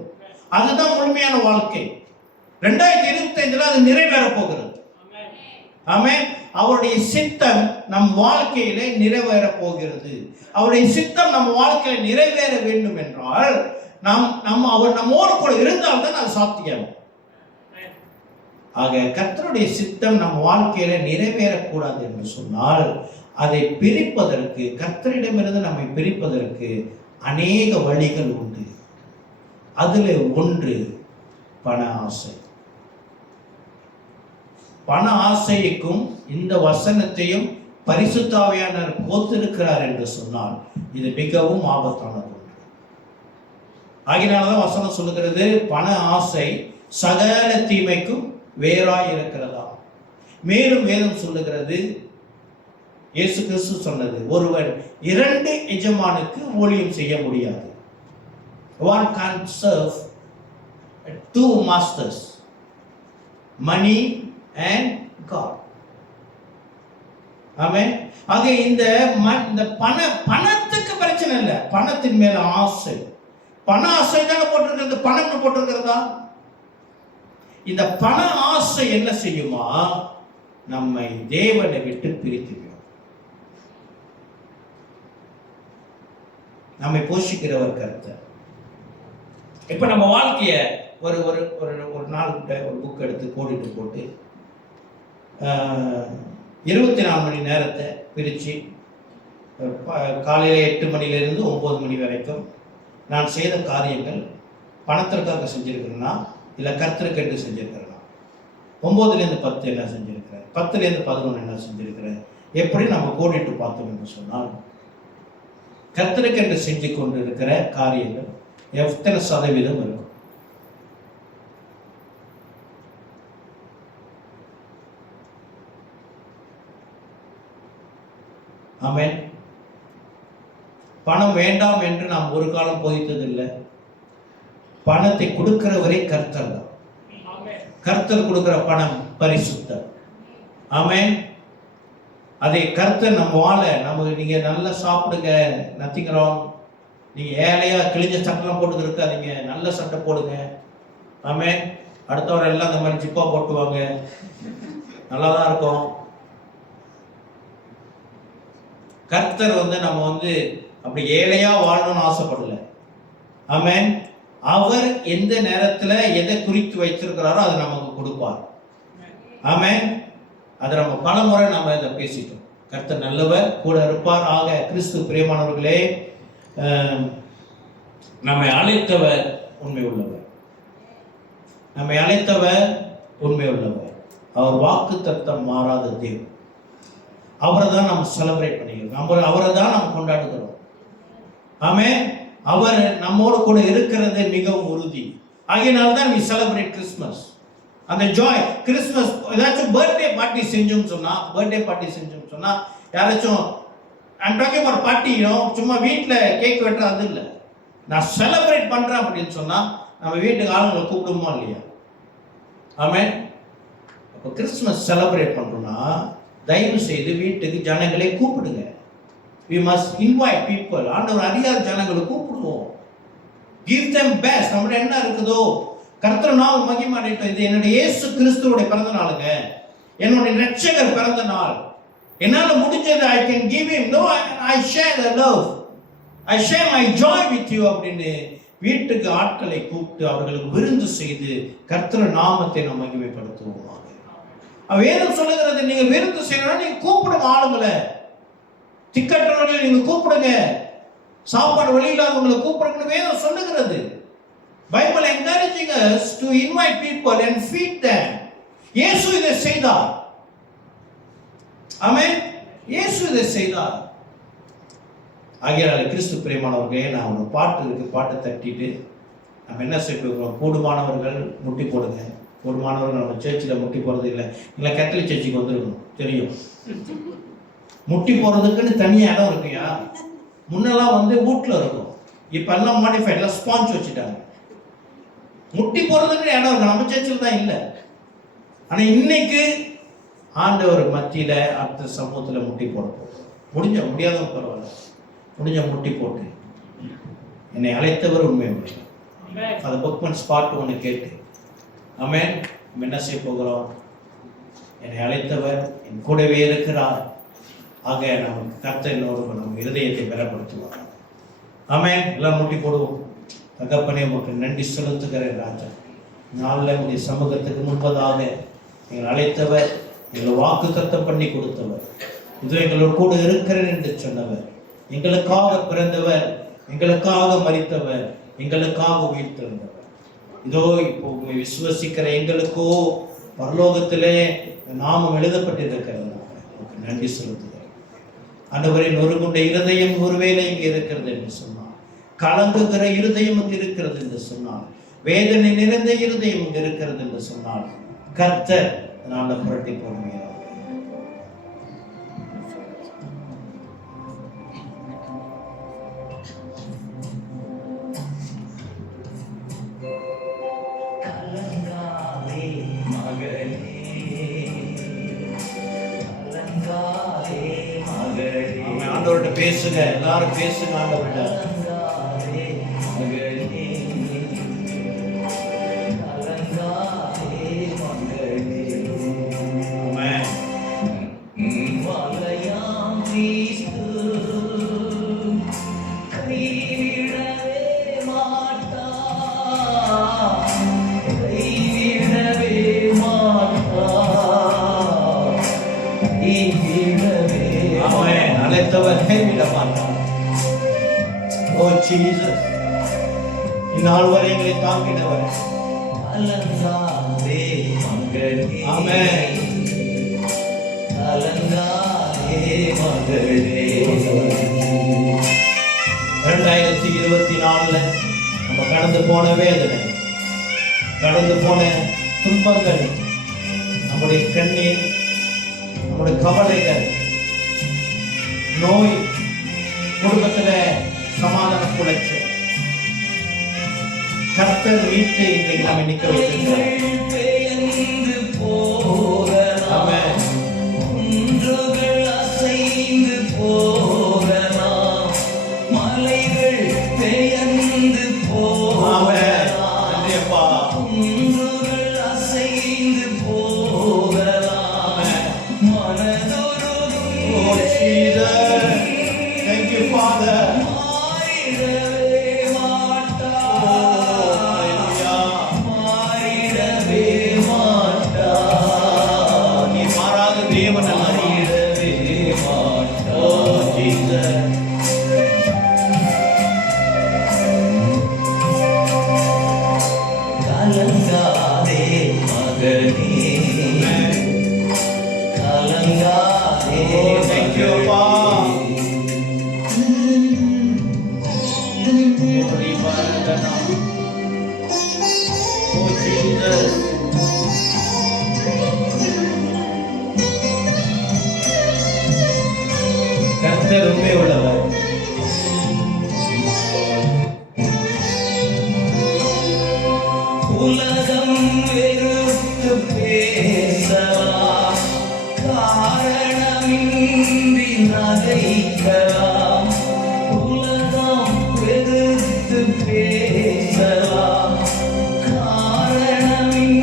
அதுதான் முழுமையான வாழ்க்கை. 2025 அது நிறைவேற போகிறது. ஆமென். அவருடைய சித்தம் நம் வாழ்க்கையில நிறைவேற போகிறது. அவருடைய சித்தம் நம்ம வாழ்க்கையில நிறைவேற வேண்டும் என்றால் அவர் நம்மோடு கூட இருந்தால்தான் அது சாத்தியம். ஆக கர்த்தருடைய சித்தம் நம் வாழ்க்கையில நிறைவேறக்கூடாது என்று சொன்னால் அதை பிரிப்பதற்கு, கர்த்தரிடமிருந்து நம்மை பிரிப்பதற்கு அநேக வழிகள் உண்டு. அதுல ஒன்று பண ஆசை. பண ஆசைக்கும் இந்த வசனத்தையும் பரிசுத்த ஆவியானவர் கோத்திருக்கிறார் என்று சொன்னால் இது மிகவும் ஆபத்தானது. ஆகினால்தான் வசனம் சொல்லுகிறது, பண ஆசை சகல தீமைக்கும் வேறாய் இருக்கிறதா. மேலும் வேதம் சொல்லுகிறது, இயேசு கிறிஸ்து சொன்னது, ஒருவன் 2 எஜமானுக்கு ஊழியம் செய்ய முடியாது. One can't serve 2 masters, money and God. ஆமென். ஆக இந்த பணத்துக்கு பிரச்சனை இல்லை, பணத்தின் மேல ஆசை. பண ஆசை தானே போட்டிருக்கிறது, பணம்னு போட்டிருக்கிறதா? இந்த பண ஆசை என்ன செய்யுமா? நம்மை தேவனை விட்டு பிரித்துவிடும். நம்மை போஷிக்கிறவர் கர்த்தர். இப்ப நம்ம வாழ்க்கைய ஒரு ஒரு ஒரு நாள் ஒரு புக் எடுத்து கோடிட்டு போட்டு 24 மணி நேரத்தை பிரித்து காலையில் 8 மணிலேருந்து 9 மணி வரைக்கும் நான் செய்த காரியங்கள் பணத்திற்காக செஞ்சுருக்கிறேன்னா இல்லை கர்த்தருக்கென்று செஞ்சுருக்கிறேன்னா, 9லேருந்து 10 என்ன செஞ்சுருக்கிறேன், 10லேருந்து 11 என்ன செஞ்சுருக்கிறேன், எப்படி நம்ம கோடிட்டு பார்த்தோம் என்று சொன்னால் கர்த்தருக்கென்று செஞ்சு கொண்டு இருக்கிற காரியங்கள் எத்தனை சதவீதம் இருக்கும்? ஆமென். பணம் வேண்டாம் என்று நாம் ஒரு காலம் போதித்ததில்லை. பணத்தை கொடுக்கிறவரே கர்த்தர் தான். கர்த்தர் கொடுக்கிற பணம் பரிசுத்தம். ஆமென். அதை கர்த்தர் நம்ம வாழ நமக்கு, நீங்க நல்லா சாப்பிடுங்க, நத்திங் ராங். நீங்க ஏழையா கிழிஞ்ச சட்டெல்லாம் போட்டு இருக்காதீங்க, நல்ல சட்டை போடுங்க. ஆமென். அடுத்தவரை எல்லாம் இந்த மாதிரி ஜிப்பா போட்டுவாங்க, நல்லா தான் இருக்கும். கர்த்தர் நம்ம அப்படி ஏழையா வாழணும்னு ஆசைப்படல. ஆமென். அவர் எந்த நேரத்துல எதை குறித்து வைத்திருக்கிறாரோ அதை நமக்கு கொடுப்பார். ஆமென். அதை நம்ம பல முறை நம்ம இதை பேசிட்டோம். கர்த்தர் நல்லவர், கூட இருப்பார். ஆக கிறிஸ்து பிரியமானவர்களே, நம்மை அழைத்தவர் உண்மை உள்ளவர். நம்மை அழைத்தவர் உண்மை உள்ளவர். அவர் வாக்கு தத்தம் மாறாத தேவன். அவரை தான் நம்ம செலிப்ரேட் பண்ணிக்கிறோம், அவரை தான் நம்ம கொண்டாடுகிறோம். ஆமென். அவர் நம்மோடு கூட இருக்கிறது மிகவும் உறுதி. ஆகையினால்தான் we celebrate Christmas. அந்த ஜாய் கிறிஸ்மஸ். ஏதாச்சும் பர்த்டே பார்ட்டி செஞ்சோம்னு சொன்னா யாராச்சும் I'm talking about party, சும்மா வீட்டில் கேக் வெட்டுற அது இல்லை. நான் செலிப்ரேட் பண்றேன் அப்படின்னு சொன்னா நம்ம வீட்டுக்கு ஆளுங்களை கூப்பிடுமா இல்லையா? ஆமென். அப்போ கிறிஸ்மஸ் செலிப்ரேட் பண்றோம்னா தயவு செய்து வீட்டுக்கு ஜனங்களை கூப்பிடுங்க. We must invite people. ஆண்டவர் அறியாத ஜனங்களை கூப்பிடுவோம். Give them best. நம்மளோட என்ன இருக்குதோ கர்த்தர் நாமம் மகிமையடையட்டும். இது என்னுடைய இயேசு கிறிஸ்துவோட பிறந்த நாளுங்க, என்னுடைய இரட்சகர் பிறந்த நாள். என்னால முடிஞ்சது I can give him. No, I share the love. I share my joy with you அப்படின்னு வீட்டுக்கு ஆட்களை கூப்பிட்டு அவர்களுக்கு விருந்து செய்து கர்த்தர் நாமத்தை நாம் மகிமைப்படுத்துவோம். வேதம் சொல்லுகிறது, நீங்க விருந்து செய்யணும்னா நீங்க கூப்பிடுங்க ஆளுங்களை. திக்கற்றவர்களை நீங்க கூப்பிடுங்க, சாப்பாடு வழி இல்லாதவங்களை கூப்பிடுங்க. வேதம் சொல்லுகிறது. Bible encouraging us to invite people and feed them. இயேசு இதை செய்தார். ஆமென். இயேசு இதை செய்தார். ஆகையால் கிறிஸ்து பிரியமானவர்களே, நான் ஒரு பாட்டு இருக்கு, பாட்டை தட்டிட்டு நம்ம என்ன செய்வோம்? கூடுமானவர்கள் முட்டி போடுங்க, ஒரு மாணவர்கள் நம்ம சர்ச்சில் முட்டி போகிறது இல்லை, இல்லை கேத்தலிக் சர்ச்சுக்கு வந்துருக்கணும் தெரியும். முட்டி போகிறதுக்குன்னு தனியாக இடம் இருக்குயா. முன்னெல்லாம் வந்து வீட்டில் இருக்கும், இப்போ எல்லாம் மாடிஃபைட், எல்லாம் ஸ்பான்ச் வச்சுட்டாங்க. முட்டி போகிறதுக்கு இடம் இருக்கும், நம்ம சர்ச்சில் தான் இல்லை. ஆனால் இன்னைக்கு ஆண்டவர் மத்தியில் அடுத்த சமூகத்தில் முட்டி போட போகிறோம். முடியாதவங்க பரவாயில்ல, முடிஞ்ச முட்டி போட்டு என்னை அழைத்தவர் உண்மை முடியும். அதை புக்மன் ஸ்பாட் ஒன்று கேட்டு ஆமென். என்ன செய்ய போகிறோம்? என்னை அழைத்தவர் என் கூடவே இருக்கிறார். ஆக நமக்கு கர்த்தர் என்னோடு நம்ம இருதயத்தை பலப்படுத்துவார். ஆமென். எல்லாம் முட்டி போடுவோம். தகப்பனே உமக்கு நன்றி செலுத்துகிறேன் ராஜா. நாளில் உடைய சமூகத்துக்கு முன்பதாக எங்களை அழைத்தவர், எங்களை வாக்கு தத்தம் பண்ணி கொடுத்தவர், இதோ எங்களோட கூட இருக்கிறேன் என்று சொன்னவர், எங்களுக்காக பிறந்தவர், எங்களுக்காக மரித்தவர், எங்களுக்காக உயிர்த்தெழுந்தவர். இதோ இப்போ உண்மை விசுவசிக்கிற எங்களுக்கோ பரலோகத்திலே நாமம் எழுதப்பட்டிருக்கிறது. நன்றி செலுத்துகிறேன் ஆண்டவரே. நொறுங்குண்ட இருதயம் ஒருவேளை இங்கே இருக்கிறது என்று சொன்னார், கலங்குகிற இருதயம் இங்கு இருக்கிறது என்று சொன்னார், வேதனை நிறைந்த இருதயம் இங்கு இருக்கிறது என்று சொன்னார். கர்த்தர் நான் புரட்டி போடுகிறார். ஆண்டவர்கிட்ட பேசுங்க, எல்லாரும் பேசுங்க ஆண்டவர்கிட்ட. இந்நாள் வரை எங்களை தாங்கினவர். ஆமென். 2024 நம்ம கடந்து போன வேதனை, கடந்து போன துன்பங்கள், நம்முடைய கண்ணீர், நம்முடைய கவலைகள், நோய், குடும்பத்துல சமாதான குலைச்சல், கர்த்தர் மீட்டு இன்றைக்கு நம்ம நிற்க வைத்திருக்கிறார். ஆமென். கர்த்தர் உண்மை உள்ளவர். உலகம் வெறுத்து பேசலாம், காரணமின்றி நகைக்கலாம். உலகம் வெறுத்து பேசலாம், காரணமின்றி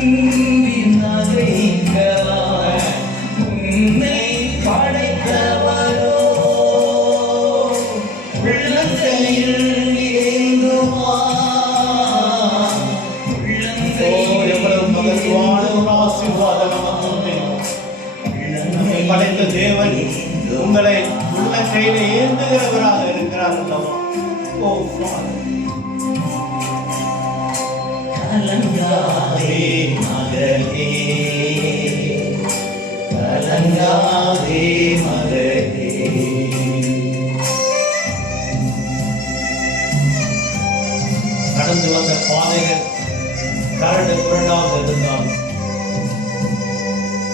நகைக்கலாம். உன்னை படைத்தவரோ உள்ளங்கையில் ஏந்துமா. படைத்த தேவன் உங்களை உள்ள கையில ஏந்துகிறவராக இருக்கிறார். கலங்காதே மகளே, கலங்காதே மகளே. கடந்து வந்த பாதைகள் கரடு குரடாக இருந்தால்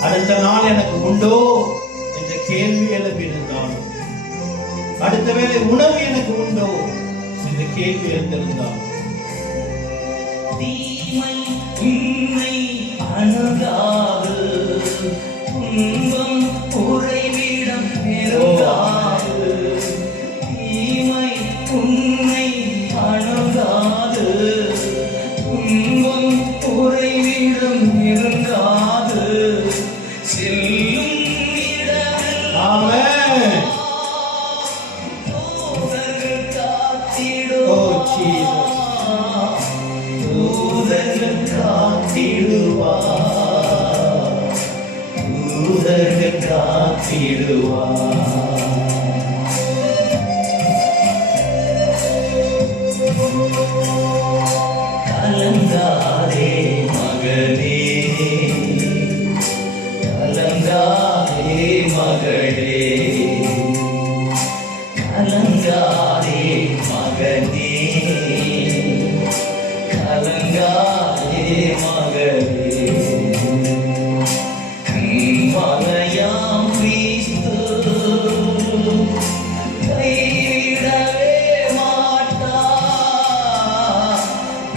அடுத்த நாள் எனக்கு உண்டோ என்ற கேள்வி எழுப்பியிருந்தாலும், அடுத்த வேளை உணவு எனக்கு உண்டோ என்ற கேள்வி எழுந்திருந்தாலும், தீமை உன்னை அணுகாது, துன்பம் உறைவிடம் நெருங்காது. தீமை உன்னை அணுகாது, துன்பம் உறைவிடம் நெருங்காது. செல்லும் இடமெல்லாம் ஆமென். தூதர்கள் ஓ ஜீசஸ். தூதர்கள் காத்திடுவார், தூதர்கள் காத்திடுவார். கலங்காதே மகனே, கலங்காதே மகளே, கலங்காதே மகனே, கலங்காதே மகளே. மலையாம் கிறிஸ்து கைவிடவே மாட்டார்,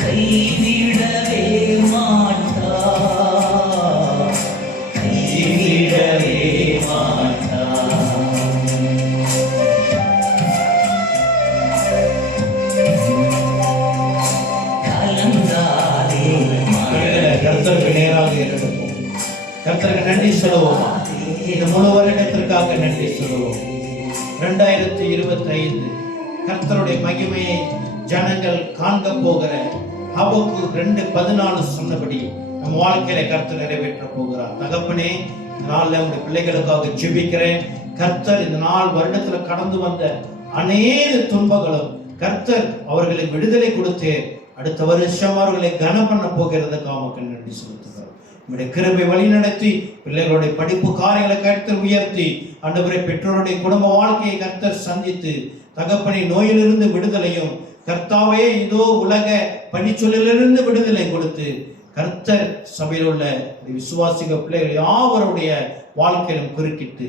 கைவிடவே மாட்டார், கைவிடவே மாட்டார். கலங்காதே மகளே, கர்த்தருக்கு நேராக இருப்போம். கர்த்தருக்கு நன்றி சொல்லுவோமா? இந்த முழு வருடத்திற்காக நன்றி சொல்லுவோம். 2025 கர்த்தருடைய மகிமையை ஜனங்கள் காண்க போகிற ஹபக்கு 2:14 சொன்னபடி நம் வாழ்க்கையில கர்த்தர் நிறைவேற்ற போகிறார். தகப்பனே, இந்த நாள்ல உங்களுடைய பிள்ளைகளுக்காக ஜெபிக்கிறேன். கர்த்தர் இந்த நாள் வருடத்துல கடந்து வந்த அநேக துன்பங்களும் கர்த்தர் அவர்களுக்கு விடுதலை கொடுத்து அடுத்த வருஷம் அவர்களை கனம் பண்ண போகிறதுக்காக நன்றி செலுத்துகிறோம். உங்களுடைய கிருபை வழி நடத்தி பிள்ளைகளுடைய படிப்பு காரியங்களை கர்த்தர் உயர்த்தி, ஆண்டவரே பெற்றோருடைய குடும்ப வாழ்க்கையை கர்த்தர் சந்தித்து, தகப்பனை நோயிலிருந்து விடுதலையும், கர்த்தாவே இதோ உலக பணிச்சொல்லிலிருந்து விடுதலை கொடுத்து, கர்த்தர் சபையில் உள்ள விசுவாசிக பிள்ளைகள் யாவருடைய வாழ்க்கையிலும் குறுக்கிட்டு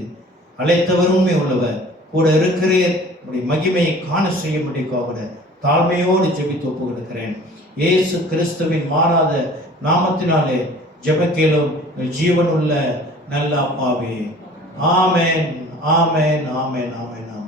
அழைத்தவர் உண்மை உள்ளவர் கூட இருக்கிறேன். உடைய மகிமையை காண செய்யும்படிக்காக தாழ்மையோடு ஜெபித்து ஒப்புக்கொடுக்கிறேன். இயேசு கிறிஸ்துவின் மாறாத நாமத்தினாலே ஜெபக்கேளும் ஜீவனுள்ள நல்ல அப்பாவே. ஆமென், ஆமென், ஆமென், ஆமென், ஆமென்.